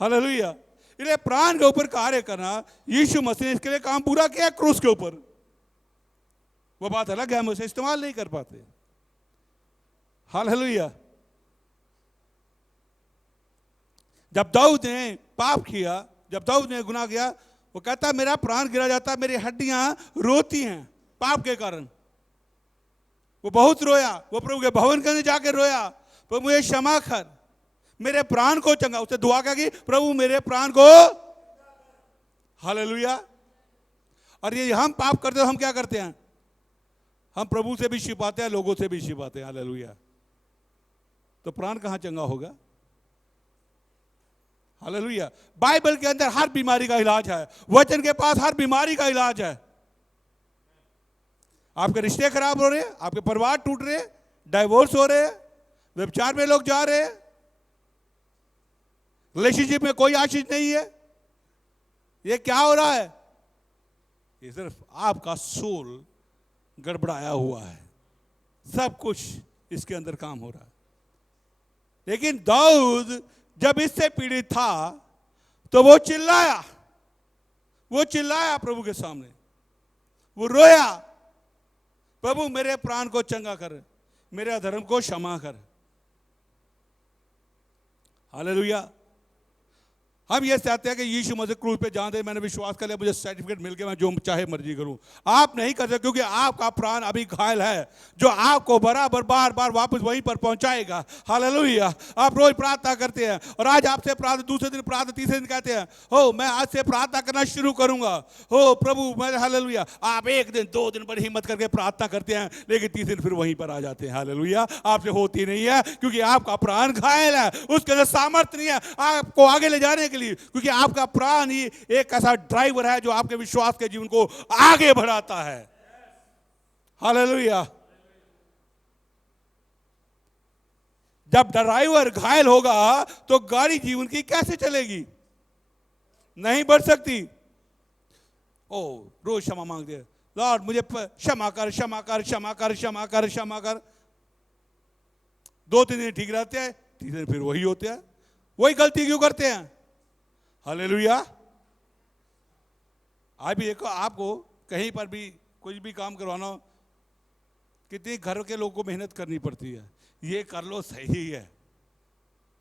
हालेलुया। इसलिए प्राण के ऊपर कार्य करना, यीशु मसीह ने इसके लिए काम पूरा किया क्रूस के ऊपर। वो बात अलग है, हम उसे इस्तेमाल नहीं कर पाते। हालेलुया। जब दाऊद ने पाप किया, जब दाऊद ने गुनाह किया, वो कहता मेरा प्राण गिरा जाता, मेरी हड्डियां रोती हैं पाप के कारण। वो बहुत रोया, वो प्रभु के भवन के अंदर जाकर रोया, प्रभु मुझे क्षमा कर, मेरे प्राण को चंगा। उसने दुआ क्या की? प्रभु मेरे प्राण को। हालेलुया। और ये हम पाप करते हो, हम क्या करते हैं? हम प्रभु से भी छिपाते हैं, लोगों से भी छिपाते हैं। हालेलुया। तो प्राण कहां चंगा होगा? हालेलुया। बाइबल के अंदर हर बीमारी का इलाज है, वचन के पास हर बीमारी का इलाज है। आपके रिश्ते खराब हो रहे हैं, आपके परिवार टूट रहे हैं, डाइवोर्स हो रहे हैं, व्यभिचार में लोग जा रहे हैं, रिलेशनशिप में कोई आशीष नहीं है, ये क्या हो रहा है? ये सिर्फ आपका सोल गड़बड़ाया हुआ है, सब कुछ इसके अंदर काम हो रहा है। लेकिन दाऊद जब इससे पीड़ित था तो वो चिल्लाया प्रभु के सामने, वो रोया, प्रभु मेरे प्राण को चंगा कर, मेरे अधर्म को क्षमा कर। हालेलुया। हम ये चाहते हैं कि यीशु मसीह क्रूस पे जान दे, मैंने विश्वास कर लिया, मुझे सर्टिफिकेट मिल गया, मैं जो चाहे मर्जी करूं। आप नहीं कर सकते, क्योंकि आपका प्राण अभी घायल है, जो आपको बराबर बार बार वापस वहीं पर पहुंचाएगा। हालेलुया। आप रोज प्रार्थना करते हैं, और आज आपसे प्रार्थना, दूसरे दिन प्रार्थना, तीसरे दिन कहते हैं हो मैं आज से प्रार्थना करना शुरू करूंगा, हो प्रभु मैं। हालेलुया। आप 1 दिन 2 दिन बड़ी हिम्मत करके प्रार्थना करते हैं, लेकिन तीसरे दिन फिर वहीं पर आ जाते हैं। हालेलुया। आपसे होती नहीं है, क्योंकि आपका प्राण घायल है, उसके अंदर सामर्थ्य नहीं है आपको आगे ले जाने के लिए, क्योंकि आपका प्राण ही एक ऐसा ड्राइवर है जो आपके विश्वास के जीवन को आगे बढ़ाता है। हालेलुया। जब ड्राइवर घायल होगा तो गाड़ी जीवन की कैसे चलेगी? नहीं बढ़ सकती। ओ रोज क्षमा मांग दे, लॉर्ड मुझे क्षमा कर, क्षमा कर, क्षमा कर, क्षमा कर, क्षमा कर। 2-3 दिन ठीक रहते हैं, तीसरे दिन फिर वही होते हैं, वही गलती क्यों करते हैं? हालेलुया। आज भी देखो, आपको कहीं पर भी कुछ भी काम करवाना हो, कितनी घर के लोगों को मेहनत करनी पड़ती है, ये कर लो सही है,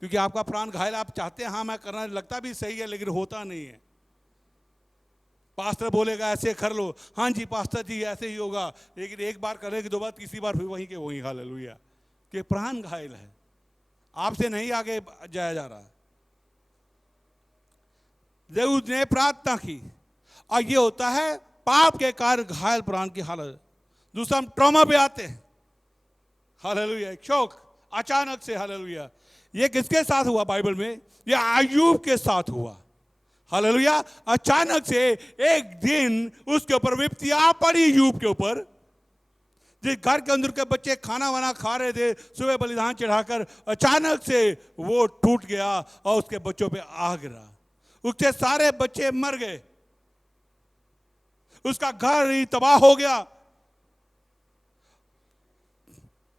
क्योंकि आपका प्राण घायल, आप चाहते हैं हाँ मैं करना, लगता भी सही है, लेकिन होता नहीं है। पास्टर बोलेगा ऐसे कर लो, हाँ जी पास्टर जी ऐसे ही होगा, लेकिन एक बार करेंगे, 2 बार, तीसरी बार फिर वहीं के वहीं। हालेलुया। कि प्राण घायल है, आपसे नहीं आगे जाया जा रहा। दाऊद ने प्रार्थना की, और ये होता है पाप के कारण घायल प्राण की हालत। दूसरा, हम ट्रॉमा पे आते हैं। हालेलुया। शौक अचानक से। हालेलुया। ये किसके साथ हुआ बाइबल में? ये अय्यूब के साथ हुआ। हालेलुया। अचानक से एक दिन उसके ऊपर विपत्ति आ पड़ी, अय्यूब के ऊपर। जिस घर के अंदर के बच्चे खाना वाना खा रहे थे सुबह बलिदान चढ़ाकर, अचानक से वो टूट गया और उसके बच्चों पे आग गिरा, उसके सारे बच्चे मर गए, उसका घर ही तबाह हो गया।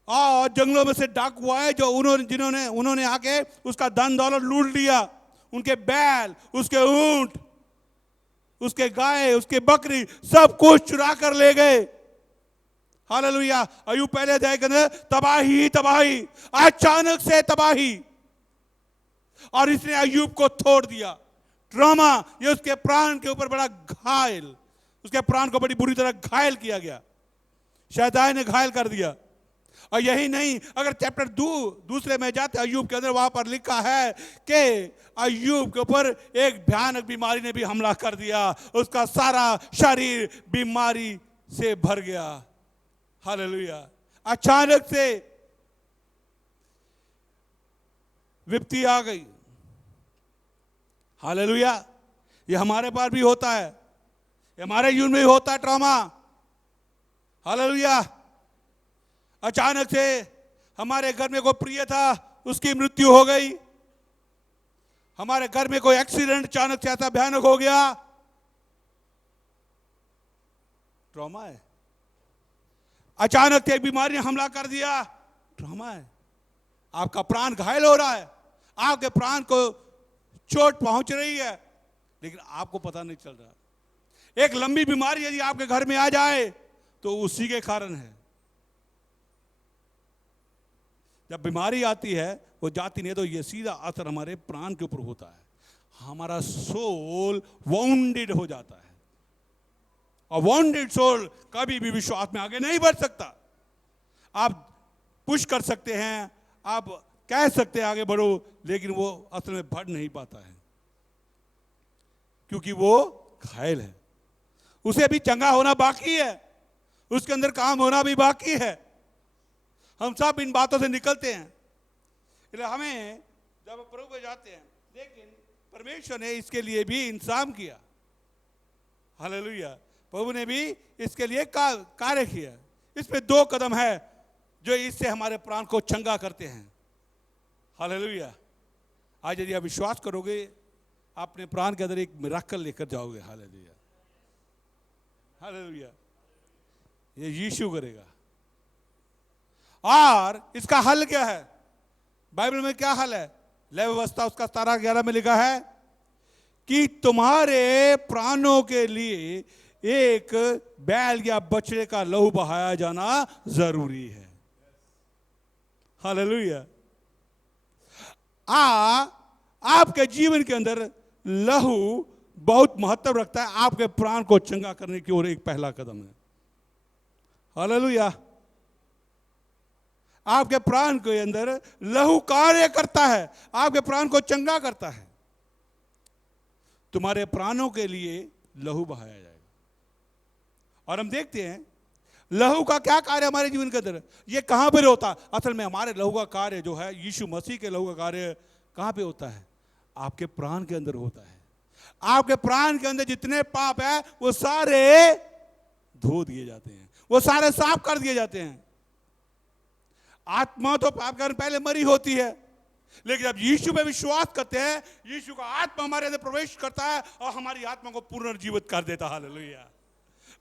और जंगलों में से डाकू आए जो उन्होंने आके उसका धन दौलत लूट लिया, उनके बैल, उसके ऊंट, उसके गाय, उसके बकरी, सब कुछ चुरा कर ले गए। हालेलुया। अय्यूब पहले अध्याय के अंदर तबाही ही तबाही, अचानक से तबाही, और इसने अय्यूब को तोड़ दिया। ट्रॉमा, ये उसके प्राण के ऊपर बड़ा घायल, उसके प्राण को बड़ी बुरी तरह घायल किया गया, शैतान ने घायल कर दिया। और यही नहीं, अगर चैप्टर दूसरे में जाते अय्यूब के अंदर, वहां पर लिखा है कि अय्यूब के ऊपर एक भयानक बीमारी ने भी हमला कर दिया, उसका सारा शरीर बीमारी से भर गया। हालेलुया। अचानक से विपत्ति आ गई। हालेलुया। ये हमारे पास भी होता है, ये हमारे जीवन में भी होता है ट्रॉमा। हालेलुया। अचानक से हमारे घर में कोई प्रिय था, उसकी मृत्यु हो गई। हमारे घर में कोई एक्सीडेंट अचानक से ऐसा भयानक हो गया, ट्रॉमा है। अचानक से एक बीमारी ने हमला कर दिया, ट्रॉमा है। आपका प्राण घायल हो रहा है, आपके प्राण को चोट पहुंच रही है, लेकिन आपको पता नहीं चल रहा। एक लंबी बीमारी यदि आपके घर में आ जाए तो उसी के कारण है। जब बीमारी आती है, वो जाती नहीं तो ये सीधा असर हमारे प्राण के ऊपर होता है। हमारा सोल वाउंडेड हो जाता है, और वाउंडेड सोल कभी भी विश्वास में आगे नहीं बढ़ सकता। आप पुश कर सकते हैं, आप कह सकते हैं आगे बढ़ो, लेकिन वो असल में बढ़ नहीं पाता है, क्योंकि वो घायल है। उसे भी चंगा होना बाकी है, उसके अंदर काम होना भी बाकी है। हम सब इन बातों से निकलते हैं, इसलिए हमें जब प्रभु पे जाते हैं, लेकिन परमेश्वर ने इसके लिए भी इंतजाम किया। हालेलुया। प्रभु ने भी इसके लिए कार्य किया। इसमें 2 कदम है जो इससे हमारे प्राण को चंगा करते हैं। हालेलुया। आज यदि आप विश्वास करोगे, अपने प्राण के अंदर एक मिराकल लेकर जाओगे। हालेलुया। हालेलुया। ये यीशु करेगा। और इसका हल क्या है? बाइबल में क्या हल है? लेवी व्यवस्था उसका 17-11 में लिखा है कि तुम्हारे प्राणों के लिए एक बैल या बछड़े का लहू बहाया जाना जरूरी है। हालेलुया। आपके जीवन के अंदर लहू बहुत महत्व रखता है, आपके प्राण को चंगा करने की ओर एक पहला कदम है। हालेलुया। आपके प्राण के अंदर लहू कार्य करता है, आपके प्राण को चंगा करता है। तुम्हारे प्राणों के लिए लहू बहाया जाएगा। और हम देखते हैं लहू का क्या कार्य हमारे जीवन के अंदर, ये कहां पर होता? असल में हमारे लहू का कार्य जो है, यीशु मसीह के लहू का कार्य कहां पे होता है? आपके प्राण के अंदर होता है। आपके प्राण के अंदर जितने पाप है वो सारे धो दिए जाते हैं, वो सारे साफ कर दिए जाते हैं। आत्मा तो पाप करने पहले मरी होती है, लेकिन जब यीशु पे विश्वास करते हैं, यीशु का आत्मा हमारे अंदर प्रवेश करता है और हमारी आत्मा को पुनर्जीवित कर देता है। हालेलुया।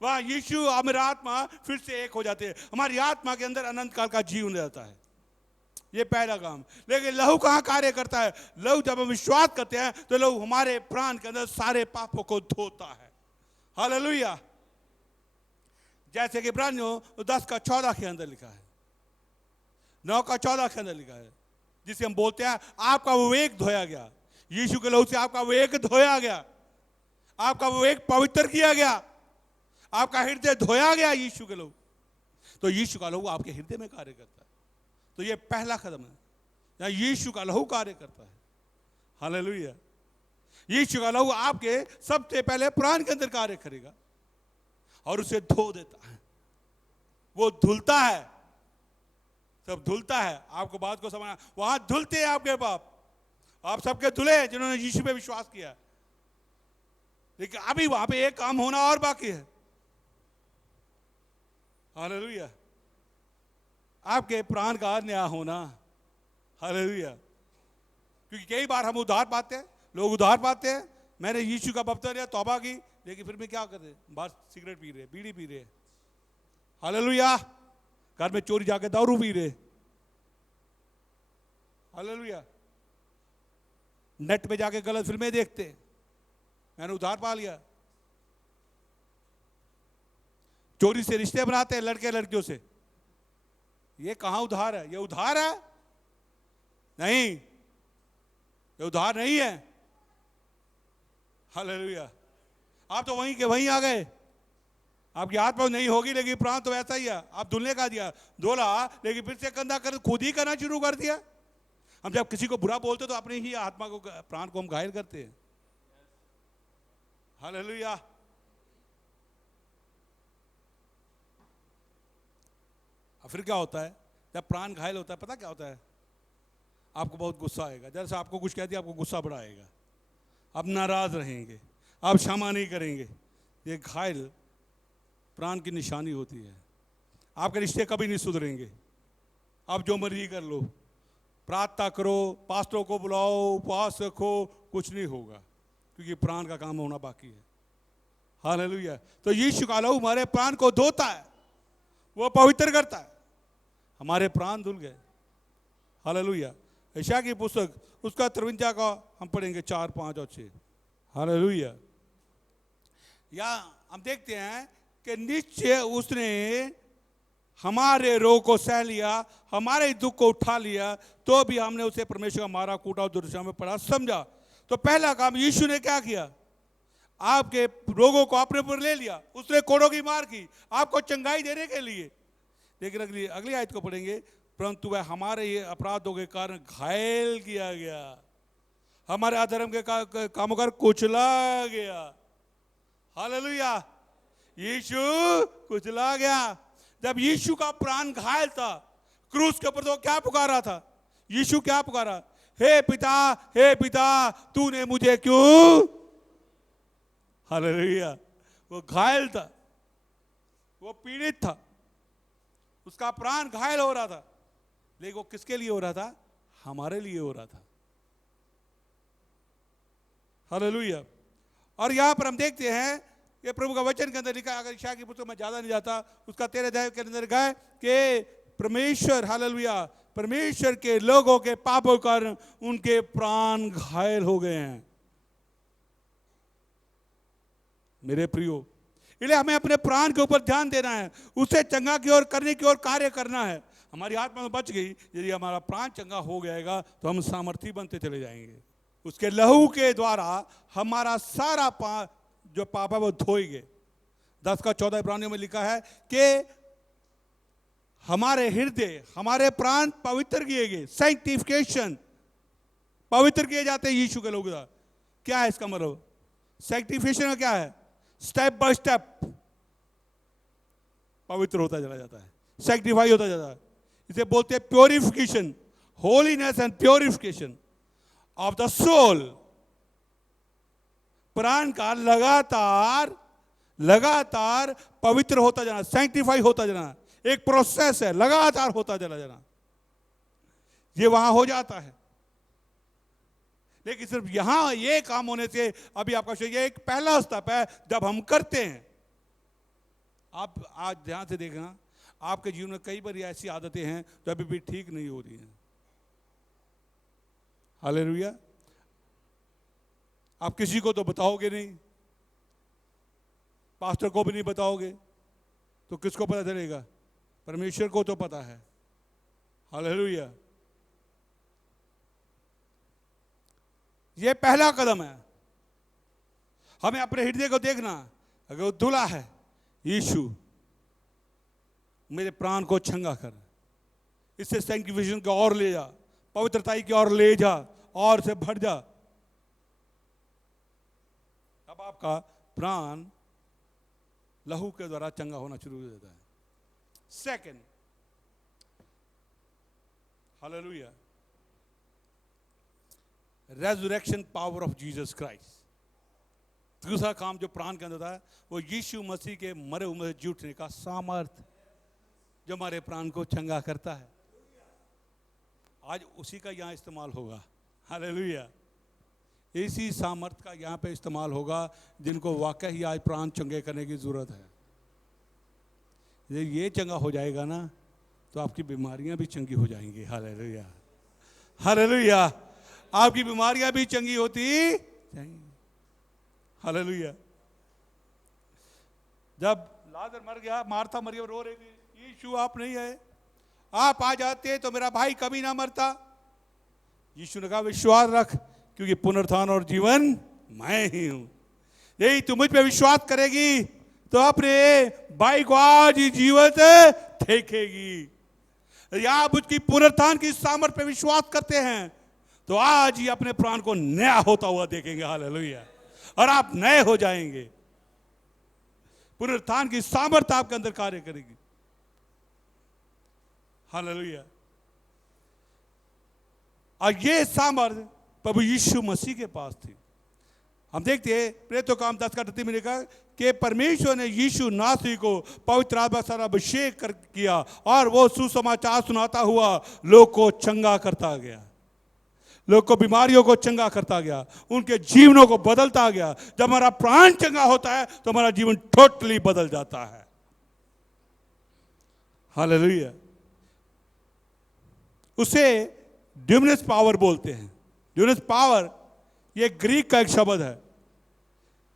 वहां यीशु और मेरा आत्मा फिर से एक हो जाते हैं, हमारी आत्मा के अंदर अनंत काल का जीवन रहता है। ये पहला काम। लेकिन लहू कहां कार्य करता है? लहू जब हम विश्वास करते हैं तो लहू हमारे प्राण के अंदर सारे पापों को धोता है। हालेलुया। जैसे कि इब्रानियों 10:14 के अंदर लिखा है, 9:14 के अंदर लिखा है, जिसे हम बोलते हैं आपका विवेक धोया गया। यीशु के लहू से आपका विवेक धोया गया, आपका विवेक पवित्र किया गया, आपका हृदय धोया गया यीशु के लहू। तो यीशु का लहू आपके हृदय में कार्य करता है। तो ये पहला कदम है, जहां यीशु का लहू कार्य करता है। हालेलुया। यीशु का लहू आपके सबसे पहले प्राण के अंदर कार्य करेगा और उसे धो देता है, वो धुलता है, सब धुलता है। आपको बात को समझना, वहां धुलते हैं आपके पाप। आप सबके धुले हैं जिन्होंने यीशु पे विश्वास किया, लेकिन अभी वहां पे एक काम होना और बाकी है। हालेलुया। आपके प्राण का न्याय होना। हालेलुया। क्योंकि कई बार हम उद्धार पाते हैं, लोग उद्धार पाते हैं, मैंने यीशु का बपतिस्मा लिया, तौबा की, लेकिन फिर मैं क्या कर रहे? बाहर सिगरेट पी रहे, बीड़ी पी रहे। हालेलुया। घर में चोरी जाके दारू पी रहे, हालेलुया, नेट पे जाके गलत फिल्में देखते, मैंने उधार पा लिया, चोरी से रिश्ते बनाते हैं लड़के लड़कियों से। ये कहां उधार है? ये उधार है? नहीं, ये उधार नहीं है। हालेलुया। आप तो वहीं के वहीं आ गए, आपकी हाथ पांव नहीं होगी लेकिन प्राण तो वैसा ही है। आप धुलने का दिया, धोला, लेकिन फिर से कंधा कर खुद ही करना शुरू कर दिया। हम जब किसी को बुरा बोलते तो अपने ही आत्मा को, प्राण को हम घायल करते हैं। हालेलुया। फिर क्या होता है जब प्राण घायल होता है? पता क्या होता है? आपको बहुत गुस्सा आएगा, जैसे आपको कुछ कह दिया आपको गुस्सा बड़ा आएगा, आप नाराज रहेंगे, आप क्षमा नहीं करेंगे। ये घायल प्राण की निशानी होती है। आपके रिश्ते कभी नहीं सुधरेंगे। आप जो मर्जी कर लो, प्रार्थना करो, पास्टरों को बुलाओ, उपवास रखो, कुछ नहीं होगा, क्योंकि प्राण का काम होना बाकी है। हालेलुया। तो यीशु का लहू हमारे प्राण को धोता है, वो पवित्र करता है। हमारे प्राण धुल गए। हालेलुया। यशायाह की पुस्तक उसका 53 का हम पढ़ेंगे 4, 5 और 6। हालेलुया। या हम देखते हैं कि निश्चय उसने हमारे रोग को सह लिया, हमारे दुख को उठा लिया, तो भी हमने उसे परमेश्वर का मारा, कूटा और दुर्दशा में पड़ा समझा। तो पहला काम यीशु ने क्या किया? आपके रोगों को अपने ऊपर ले लिया, उसने कोड़ों की मार की आपको चंगाई देने के लिए। लेकिन अगली आयत को पढ़ेंगे, परंतु वह हमारे ये अपराधों के कारण घायल किया गया, हमारे अधर्म के कामों कर कुचला गया। हालेलुया। यीशु कुचला गया। जब यीशु का प्राण घायल था क्रूस के ऊपर, तो क्या पुकारा था? यीशु क्या पुकारा? हे पिता तूने मुझे क्यों? हालेलुया। वो घायल था, वो पीड़ित था, उसका प्राण घायल हो रहा था, लेकिन वो किसके लिए हो रहा था? हमारे लिए हो रहा था। हालेलुया। और यहां पर हम देखते हैं कि प्रभु का वचन के अंदर लिखा है, अगर यशायाह की पुस्तक में ज्यादा नहीं जाता, उसका 13 अध्याय के अंदर लिखा है कि परमेश्वर, हालेलुया, परमेश्वर के लोगों के पापों के कारण उनके प्राण घायल हो गए हैं। मेरे प्रियो, इसलिए हमें अपने प्राण के ऊपर ध्यान देना है, उसे चंगा की ओर करने की ओर कार्य करना है। हमारी आत्मा में बच गई, यदि हमारा प्राण चंगा हो जाएगा तो हम सामर्थी बनते चले जाएंगे। उसके लहू के द्वारा हमारा सारा जो पाप है वो धोएंगे। 10 का 14 इब्रानियों में लिखा है कि हमारे हृदय, हमारे प्राण पवित्र किए गए, सैंक्टिफिकेशन, पवित्र किए जाते हैं यीशु के लोग। क्या है इसका मतलब? सैंक्टिफिकेशन क्या है? स्टेप बाय स्टेप पवित्र होता चला जाता है, सैंक्टिफाई होता जाता है। इसे बोलते हैं purification, holiness and purification of the soul. प्राण का लगातार पवित्र होता जाना, सैंक्टिफाई होता जाना, एक प्रोसेस है, लगातार होता चला जाना। ये वहां हो जाता है, लेकिन सिर्फ यहां ये काम होने से अभी आपका ये एक पहला स्टेप है जब हम करते हैं। आप आज ध्यान से देखना, आपके जीवन में कई बार ऐसी आदतें हैं जो अभी भी ठीक नहीं हो रही हैं। हालेलुया। आप किसी को तो बताओगे नहीं, पास्टर को भी नहीं बताओगे, तो किसको पता चलेगा? परमेश्वर को तो पता है। हालेलुया। यह पहला कदम है। हमें अपने हृदय को देखना, अगर वो धुला है, यीशु मेरे प्राण को चंगा कर, इससे सैंक्टिफिकेशन की ओर ले जा, पवित्रता की ओर ले जा, और से भर जा। अब आपका प्राण लहू के द्वारा चंगा होना शुरू हो जाता है। Second, hallelujah, resurrection power of Jesus Christ. दूसरा काम जो प्राण के अंदर था, वो यीशु मसीह के मरे हुए में जी उठने का सामर्थ, जो हमारे प्राण को चंगा करता है। आज उसी का यहां इस्तेमाल होगा। हालेलुया। इसी सामर्थ का यहां पे इस्तेमाल होगा जिनको वाकई ही आज प्राण चंगे करने की जरूरत है। ये चंगा हो जाएगा ना, तो आपकी बीमारियां भी चंगी हो जाएंगी। हालेलुया, हालेलुया, आपकी बीमारियां भी चंगी होती जाएंगी। हालेलुया। जब लाजर मर गया, मार्था मरियम रो रही थी, यीशु आप नहीं आए, आप आ जाते तो मेरा भाई कभी ना मरता। यीशु ने कहा विश्वास रख, क्योंकि पुनरुत्थान और जीवन मैं ही हूं। यही तू मुझ पे विश्वास करेगी तो अपने भाई को आज ही जीवित देखेगी। या आप उसकी पुनरुत्थान की सामर्थ पे विश्वास करते हैं तो आज ही अपने प्राण को नया होता हुआ देखेंगे। हालेलुया। और आप नए हो जाएंगे। पुनरुत्थान की सामर्थ आपके अंदर कार्य करेगी। हालेलुया। और ये सामर्थ प्रभु यीशु मसीह के पास थी। हम देखते हैं प्रेरितों का काम 10 में लिखा कि परमेश्वर ने यीशु नासरी को पवित्र आत्मा से अभिषेक किया और वो सुसमाचार सुनाता हुआ लोग को चंगा करता गया, लोग को बीमारियों को चंगा करता गया, उनके जीवनों को बदलता गया। जब हमारा प्राण चंगा होता है तो हमारा जीवन टोटली बदल जाता है। हालेलुया। उसे ड्यूमिनस पावर बोलते हैं। ड्यूमिनस पावर ये ग्रीक का एक शब्द है,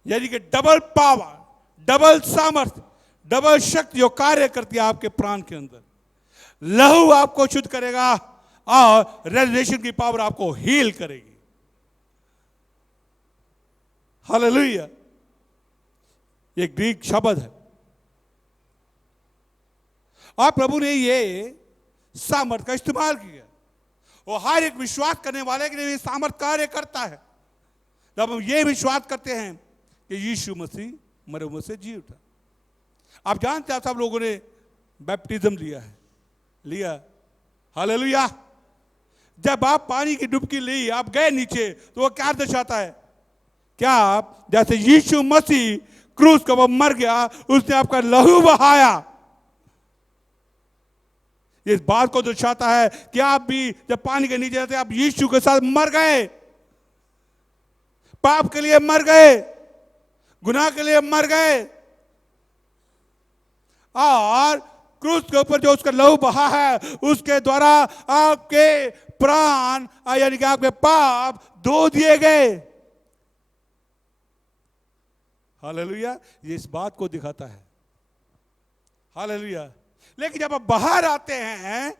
यानी कि डबल पावर, डबल सामर्थ्य, डबल शक्ति जो कार्य करती है आपके प्राण के अंदर। लहू आपको शुद्ध करेगा और रेजरेशन की पावर आपको हील करेगी। हालेलुया। ये ग्रीक शब्द है और प्रभु ने ये सामर्थ का इस्तेमाल किया। वो हर एक विश्वास करने वाले के लिए सामर्थ कार्य करता है। जब हम ये विश्वास करते हैं कि यीशु मसीह मरे हुए से जी उठा। आप जानते हैं, सब लोगों ने बैप्टिज्म लिया। हालेलुया। जब आप पानी की डुबकी ली, आप गए नीचे, तो वो क्या दर्शाता है? क्या आप जैसे यीशु मसीह क्रूस को वो मर गया, उसने आपका लहू बहाया, इस बात को दर्शाता है कि आप भी जब पानी के नीचे जाते आप यीशु के साथ मर गए, पाप के लिए मर गए, गुनाह के लिए मर गए, और क्रूस के ऊपर जो उसका लहू बहा है उसके द्वारा आपके प्राण यानी कि आपके पाप धो दिए गए। हालेलुया। ये इस बात को दिखाता है। हालेलुया। लेकिन जब आप बाहर आते हैं,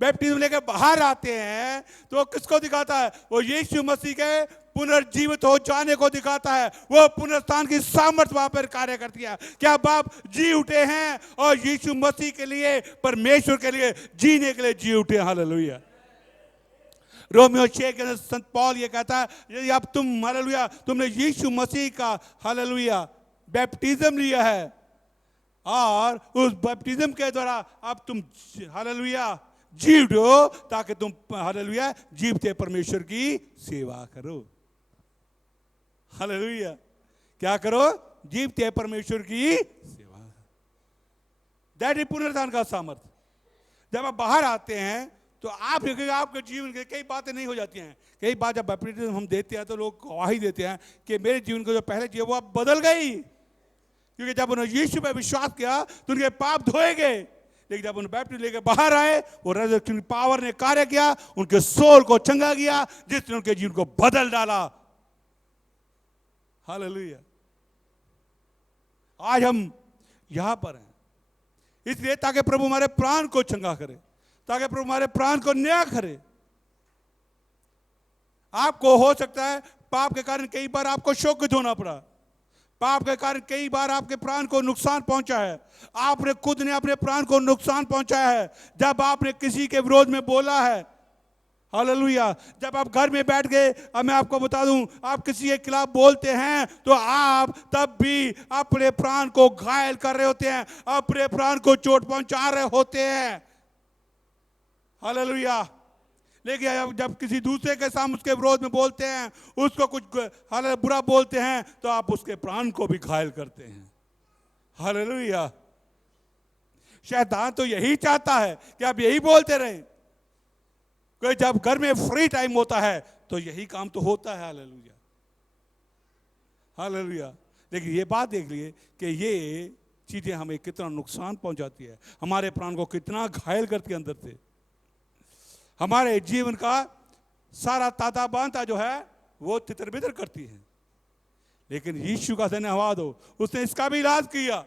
बैप्टिज्म लेकर बाहर आते हैं, तो किसको दिखाता है? वो यीशु मसीह के पुनर्जीवित हो जाने को दिखाता है। वो पुनरुत्थान की सामर्थ वहां पर कार्य करती है। क्या आप जी उठे हैं और यीशु मसीह के लिए, परमेश्वर के लिए जीने के लिए जी उठे? हालेलुया। रोमियो 6 के संत पौल ये कहता है, यदि आप हालेलुया, तुमने यीशु मसीह का हालेलुया बैप्टिज्म लिया है और उस बैप्टिज्म के द्वारा अब तुम हालेलुया जी उठो, ताकि तुम हालेलुया जीवते परमेश्वर की सेवा करो। हालेलुया। क्या करो? जीवते परमेश्वर की सेवा। दैट इज पुनरुत्थान का सामर्थ्य। जब आप बाहर आते हैं तो आप आपके जीवन के कई बातें नहीं हो जाती हैं। कई बार जब बैप्टिज्म हम देते हैं तो लोग गवाही देते हैं कि मेरे जीवन को जो पहले जिए वो अब बदल गई, क्योंकि जब उन्होंने यीशु पे विश्वास किया तो उनके पाप धोए गए। लेकिन जब उन्हें बैप्टिज्म लेकर बाहर आए, वो रेजरेक्शन की पावर ने कार्य किया, उनके सोल को चंगा किया, जिसने उनके जीवन को बदल डाला। हालेलुया। आज हम यहां पर हैं इसलिए ताकि प्रभु हमारे प्राण को चंगा करे, ताकि प्रभु हमारे प्राण को नया करे। आपको हो सकता है पाप के कारण कई बार आपको शोकित होना पड़ा, पाप के कारण कई बार आपके प्राण को नुकसान पहुंचा है, आपने खुद ने अपने प्राण को नुकसान पहुंचाया है जब आपने किसी के विरोध में बोला है। हालेलुया। जब आप घर में बैठ गए, अब मैं आपको बता दूं, आप किसी के खिलाफ बोलते हैं तो आप तब भी अपने प्राण को घायल कर रहे होते हैं, अपने प्राण को चोट पहुंचा रहे होते हैं। हालेलुया। लेकिन जब किसी दूसरे के सामने उसके विरोध में बोलते हैं, उसको कुछ बुरा बोलते हैं, तो आप उसके प्राण को भी घायल करते हैं। हालेलुया। शैतान तो यही चाहता है कि आप यही बोलते रहें। कोई जब घर में फ्री टाइम होता है तो यही काम तो होता है। हालेलुया। हालेलुया। लेकिन ये बात देख लिए कि ये चीज़ें हमें कितना नुकसान पहुंचाती है, हमारे प्राण को कितना घायल करती है अंदर से। हमारे जीवन का सारा ताता बांता जो है वो तितर बितर करती है। लेकिन यीशु का धन्यवाद हो, उसने इसका भी इलाज किया।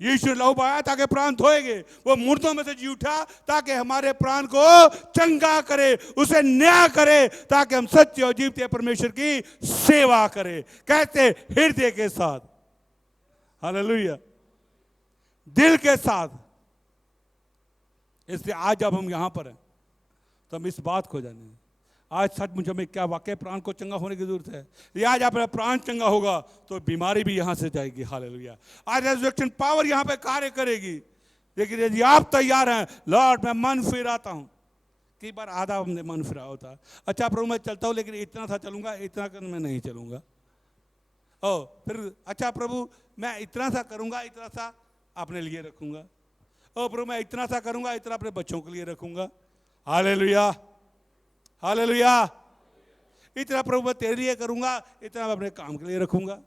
यीशु ने लहू बहाया ताकि प्राण धोएगे, वो मुर्दों में से जी उठा ताकि हमारे प्राण को चंगा करे, उसे न्याय करे, ताकि हम सच्चे और जीवते परमेश्वर की सेवा करें। कैसे? हृदय के साथ, हालेलुया, दिल के साथ। इसलिए आज जब हम यहां पर हैं तो हम इस बात को जानें, आज सचमुच हमें क्या वाकई प्राण को चंगा होने की जरूरत है। या आज अपना प्राण चंगा होगा तो बीमारी भी यहां से जाएगी, हालेलुया। आज रेजरेक्शन पावर यहां पे कार्य करेगी। लेकिन यदि आप तैयार हैं, लॉर्ड मैं मन फिराता हूं, कई बार आधा हमने मन फिरा होता, अच्छा प्रभु मैं चलता हूं लेकिन इतना सा चलूंगा, इतना कर मैं नहीं चलूंगा। ओ फिर अच्छा प्रभु मैं इतना सा करूंगा, इतना सा अपने लिए रखूंगा। ओ प्रभु मैं इतना सा करूंगा, इतना अपने बच्चों के लिए रखूंगा, हालेलुया, हालेलुया। इतना प्रभु मैं तेरे लिए करूंगा, इतना मैं अपने काम के लिए रखूंगा।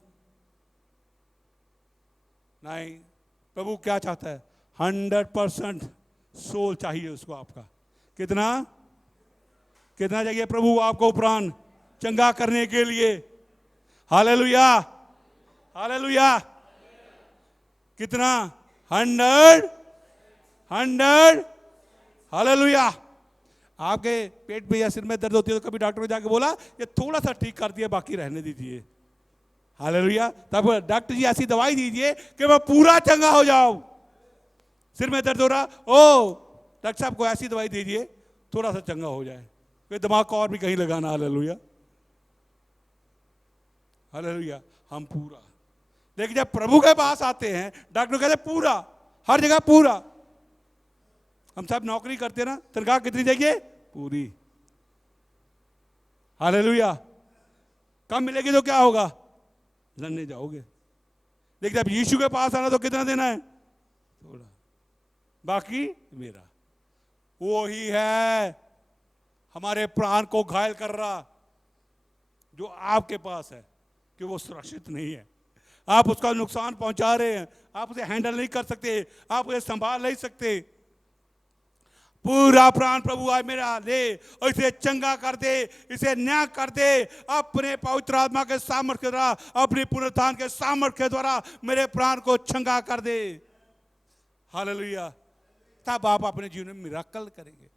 नहीं, प्रभु क्या चाहता है? 100% सोल चाहिए उसको आपका। कितना कितना चाहिए प्रभु आपको प्राण चंगा करने के लिए? Hallelujah, hallelujah. कितना? 100 हालेलुया। आपके पेट में या सिर में दर्द होती है तो कभी डॉक्टर को जाके बोला ये थोड़ा सा ठीक कर दिया, बाकी रहने दीजिए, हालेलुया। तब डॉक्टर जी ऐसी दवाई दीजिए कि मैं पूरा चंगा हो जाऊं। सिर में दर्द हो रहा, ओ डॉक्टर साहब को ऐसी दवाई दीजिए थोड़ा सा चंगा हो जाए, फिर दिमाग को और भी कहीं लगाना, हालेलुया, हालेलुया। हम पूरा, लेकिन जब प्रभु के पास आते हैं डॉक्टर कहते हैं पूरा, हर जगह पूरा। हम सब नौकरी करते ना, तनख्वाह कितनी चाहिए? पूरी, हालेलुया। कम मिलेगी तो क्या होगा? लड़ने जाओगे। लेकिन अब यीशु के पास आना तो कितना देना है? थोड़ा, बाकी मेरा। वो ही है हमारे प्राण को घायल कर रहा, जो आपके पास है कि वो सुरक्षित नहीं है, आप उसका नुकसान पहुंचा रहे हैं, आप उसे हैंडल नहीं कर सकते, आप उसे संभाल नहीं सकते। पूरा प्राण प्रभु आज मेरा ले और इसे चंगा कर दे, इसे न्याय कर दे, अपने पवित्र आत्मा के सामर्थ्य के द्वारा, अपने पुनरुत्थान के सामर्थ्य के द्वारा मेरे प्राण को चंगा कर दे, हालेलुया। तब आप अपने जीवन में मिराकल करेंगे।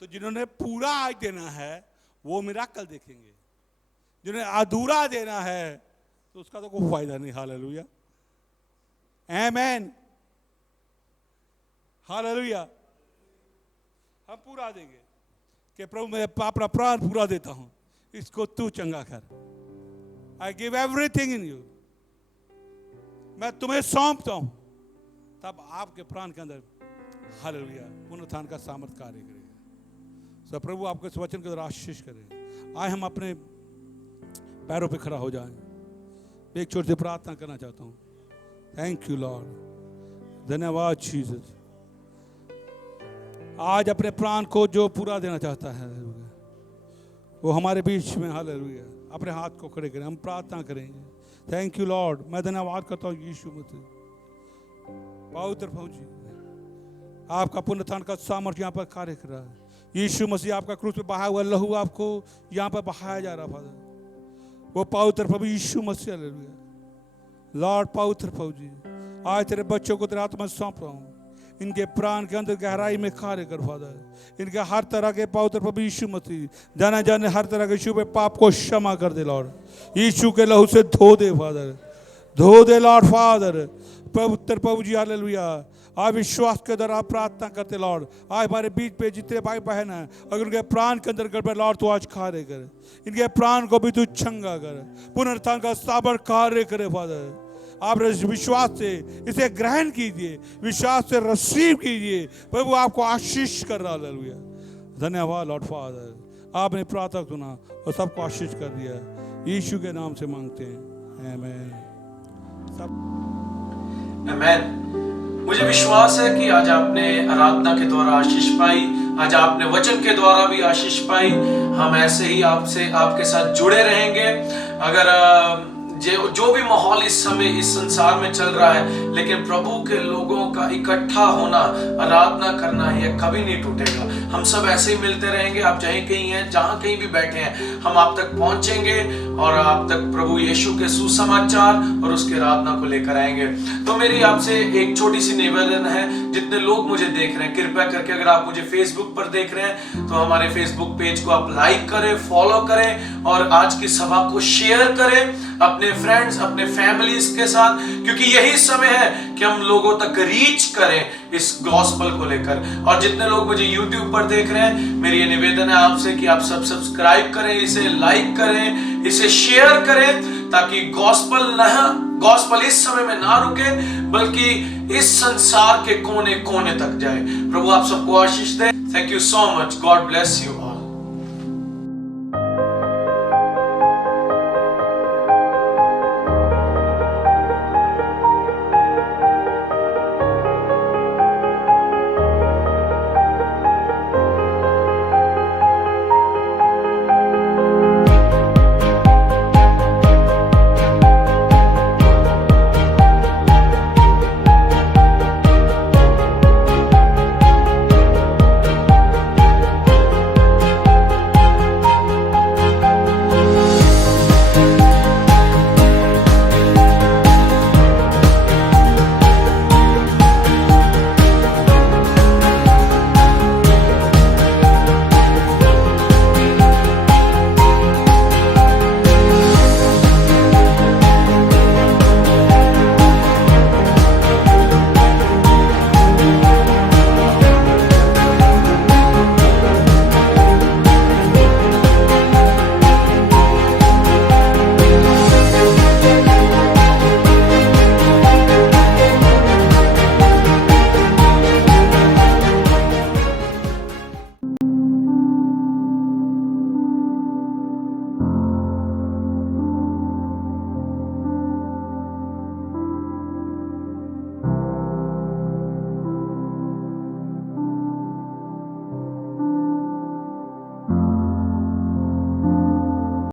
तो जिन्होंने पूरा आज देना है वो मिराकल देखेंगे, जिन्होंने अधूरा देना है तो उसका तो कोई फायदा नहीं, हालेलुया, आमीन, हालेलुया। हम पूरा देंगे कि प्रभु मैं अपना प्राण पूरा देता हूं, इसको तू चंगा कर। I give everything in you, मैं तुम्हें सौंपता हूं। तब आपके प्राण के अंदर, हालेलुया, पुनरुत्थान का सामर्थ कार्य करेगा। सब प्रभु आपको इस वचन के द्वारा आशीष करे। आज हम अपने पैरों पे खड़ा हो जाएं। एक छोटी सी प्रार्थना करना चाहता हूं। थैंक यू लॉर्ड, धन्यवाद जीसस। आज अपने प्राण को जो पूरा देना चाहता है वो हमारे बीच में, हालेलुया, अपने हाथ को खड़े करें, हम प्रार्थना करेंगे। थैंक यू लॉर्ड, मैं धन्यवाद करता हूँ यीशु मसीह, पवित्र प्रभु जी, आपका पुनरुत्थान का सामर्थ्य यहाँ पर कार्य कर रहा है। यीशु मसीह आपका क्रूस पे बहाया हुआ लहू आपको यहाँ पर बहाया जा रहा फादर, वो पवित्र प्रभु यीशु मसीह, हालेलुया लॉर्ड, पवित्र प्रभु जी, आज तेरे बच्चों को तेरे हाथ में सौंप रहा हूँ। इनके प्राण के अंदर गहराई में कार्य कर फादर, इनके हर तरह के पवित्र प्रभु यीशु मसीह जाने जाने हर तरह के यीशु पे पाप को क्षमा कर दे लॉर्ड, यीशु के लहू से धो दे फादर, धो दे लॉर्ड फादर, पवित्र प्रभु जी, हालेलुया। आप विश्वास के द्वारा प्रार्थना करते लॉर्ड, आज हमारे बीच पे जितने भाई बहन हैं अगर उनके प्राण के अंदर गड़बड़ लॉर्ड तो आज कार्य कर, इनके प्राण को भी तू चंगा कर, पुनरुत्थान का सामर्थ कार्य करे फादर। आप विश्वास से इसे ग्रहण कीजिए, विश्वास से रिसीव कीजिए, प्रभु आपको आशीष कर रहा, हालेलुया, धन्यवाद लॉर्ड फादर, आपने प्रार्थना सुना और सबको आशीष कर दिया, यीशु के नाम से मांगते हैं, आमीन। आमीन। मुझे विश्वास है कि आज आपने आराधना के द्वारा आशीष पाई, आज आपने वचन के द्वारा भी आशीष पाई। हम ऐसे ही आपसे आपके साथ जुड़े रहेंगे। अगर जो भी माहौल इस समय इस संसार में चल रहा है, लेकिन प्रभु के लोगों का इकट्ठा होना, आराधना करना ये कभी नहीं टूटेगा। हम सब ऐसे ही मिलते रहेंगे। आप चाहे कहीं हैं, जहां कहीं भी बैठे हैं, हम आप तक पहुंचेंगे और आप तक प्रभु यीशु के सुसमाचार और उसके आराधना को लेकर आएंगे। तो मेरी आपसे एक छोटी सी निवेदन है, जितने लोग मुझे देख रहे हैं, कृपया करके अगर आप मुझे फेसबुक पर देख रहे हैं तो हमारे फेसबुक पेज को आप लाइक करें, फॉलो करें और आज की सभा को शेयर करें अपने फ्रेंड्स, अपने फैमिलीज के साथ, क्योंकि यही समय है कि हम लोगों तक रीच करें इस गॉस्पल को लेकर। और जितने लोग मुझे YouTube पर देख रहे हैं, मेरी ये निवेदन है आपसे कि आप सब सब्सक्राइब करें, इसे लाइक करें, इसे शेयर करें, ताकि गॉस्पल इस समय में ना रुके, बल्कि इस संसार के कोने कोने तक जाए। प्रभु आप सबको आशीष दे। Thank you so much. God bless you.